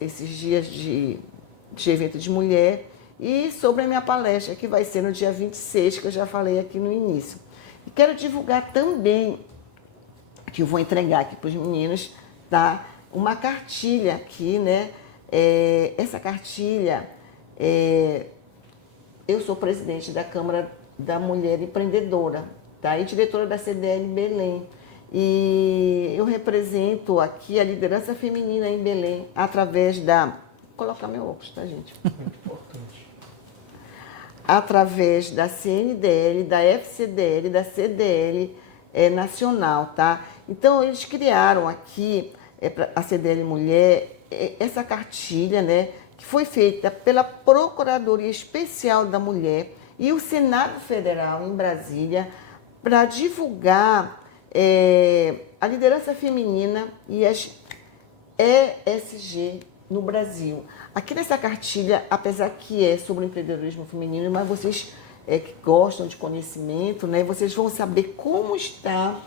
esses dias de evento de mulher, e sobre a minha palestra, que vai ser no dia 26, que eu já falei aqui no início. E quero divulgar também, que eu vou entregar aqui para os meninos, tá? Uma cartilha aqui, né? Essa cartilha, eu sou presidente da Câmara da Mulher Empreendedora, tá? E diretora da CDL Belém. E eu represento aqui a liderança feminina em Belém através da... Vou colocar meu óculos, tá, gente? Muito importante. Através da CNDL, da FCDL, da CDL nacional, tá? Então, eles criaram aqui, a CDL Mulher, essa cartilha, né? Que foi feita pela Procuradoria Especial da Mulher e o Senado Federal em Brasília para divulgar a liderança feminina e as ESG no Brasil. Aqui nessa cartilha, apesar que é sobre empreendedorismo feminino, mas vocês que gostam de conhecimento, né, vocês vão saber como está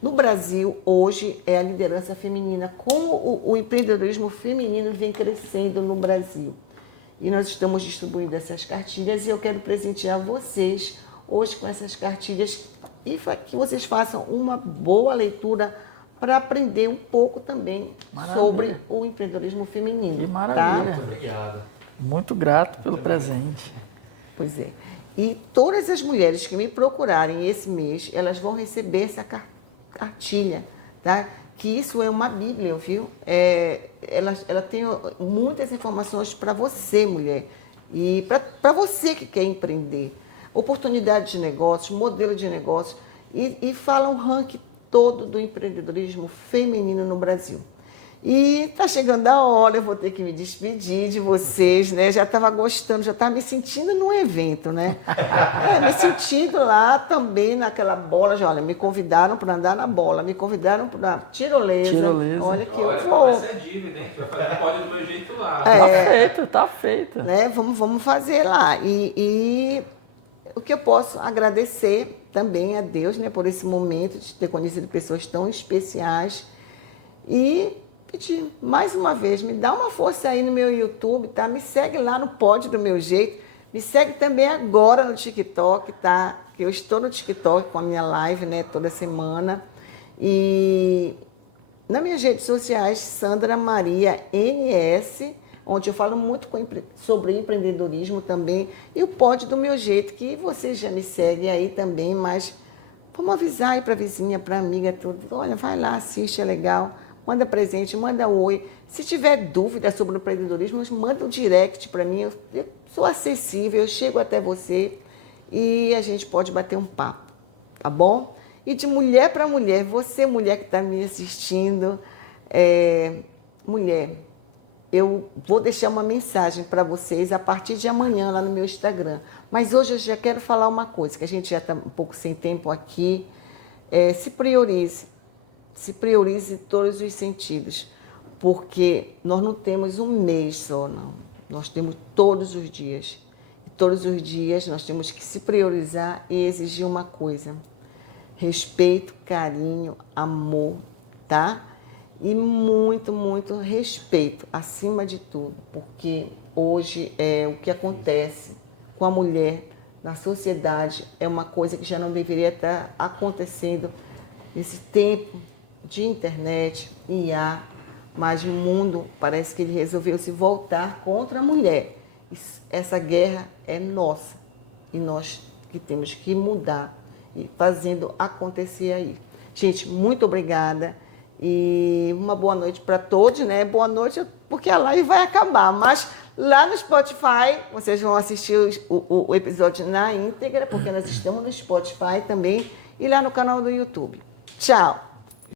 no Brasil hoje a liderança feminina, como o empreendedorismo feminino vem crescendo no Brasil. E nós estamos distribuindo essas cartilhas e eu quero presentear vocês hoje com essas cartilhas e que vocês façam uma boa leitura para aprender um pouco também sobre o empreendedorismo feminino. Que maravilha. Tá? Muito obrigado. Muito grato pelo presente. Pois é. E todas as mulheres que me procurarem esse mês, elas vão receber essa cartilha, tá? Que isso é uma bíblia, viu? Ela tem muitas informações para você, mulher, e para você que quer empreender. Oportunidade de negócios, modelo de negócios, e fala um ranking todo do empreendedorismo feminino no Brasil. E está chegando a hora, eu vou ter que me despedir de vocês, né? Já estava gostando, já estava me sentindo num evento, né? Me sentindo lá também naquela bola. Olha, me convidaram para andar na bola, me convidaram para tirolesa. Olha que eu vou. Vai ser dívida, hein? Vai fazer pode do meu jeito lá. Tá feito. Né? Vamos fazer lá. E o que eu posso agradecer também a Deus, né, por esse momento de ter conhecido pessoas tão especiais e pedir mais uma vez, me dá uma força aí no meu YouTube, tá? Me segue lá no Pode do Meu Jeito, me segue também agora no TikTok, tá? Que eu estou no TikTok com a minha live, né, toda semana. E nas minhas redes sociais, Sandra Maria NS, onde eu falo muito sobre empreendedorismo também, e o Pode do Meu Jeito, que vocês já me seguem aí também, mas vamos avisar aí para a vizinha, para a amiga, tudo. Olha, vai lá, assiste, é legal, manda presente, manda oi. Se tiver dúvida sobre o empreendedorismo, manda um direct para mim, eu sou acessível, eu chego até você e a gente pode bater um papo, tá bom? E de mulher para mulher, você mulher que está me assistindo, mulher, eu vou deixar uma mensagem para vocês a partir de amanhã lá no meu Instagram. Mas hoje eu já quero falar uma coisa, que a gente já está um pouco sem tempo aqui. Se priorize em todos os sentidos. porque nós não temos um mês só, não. Nós temos todos os dias. E todos os dias nós temos que se priorizar e exigir uma coisa: respeito, carinho, amor, tá? E muito, muito respeito, acima de tudo, porque hoje o que acontece com a mulher na sociedade é uma coisa que já não deveria estar acontecendo nesse tempo de internet, IA, mas o mundo parece que ele resolveu se voltar contra a mulher. Essa guerra é nossa e nós que temos que mudar e fazendo acontecer aí. Gente, muito obrigada e uma boa noite para todos, né? Boa noite, porque a live vai acabar, mas lá no Spotify vocês vão assistir o episódio na íntegra, porque nós estamos no Spotify também e lá no canal do YouTube. Tchau!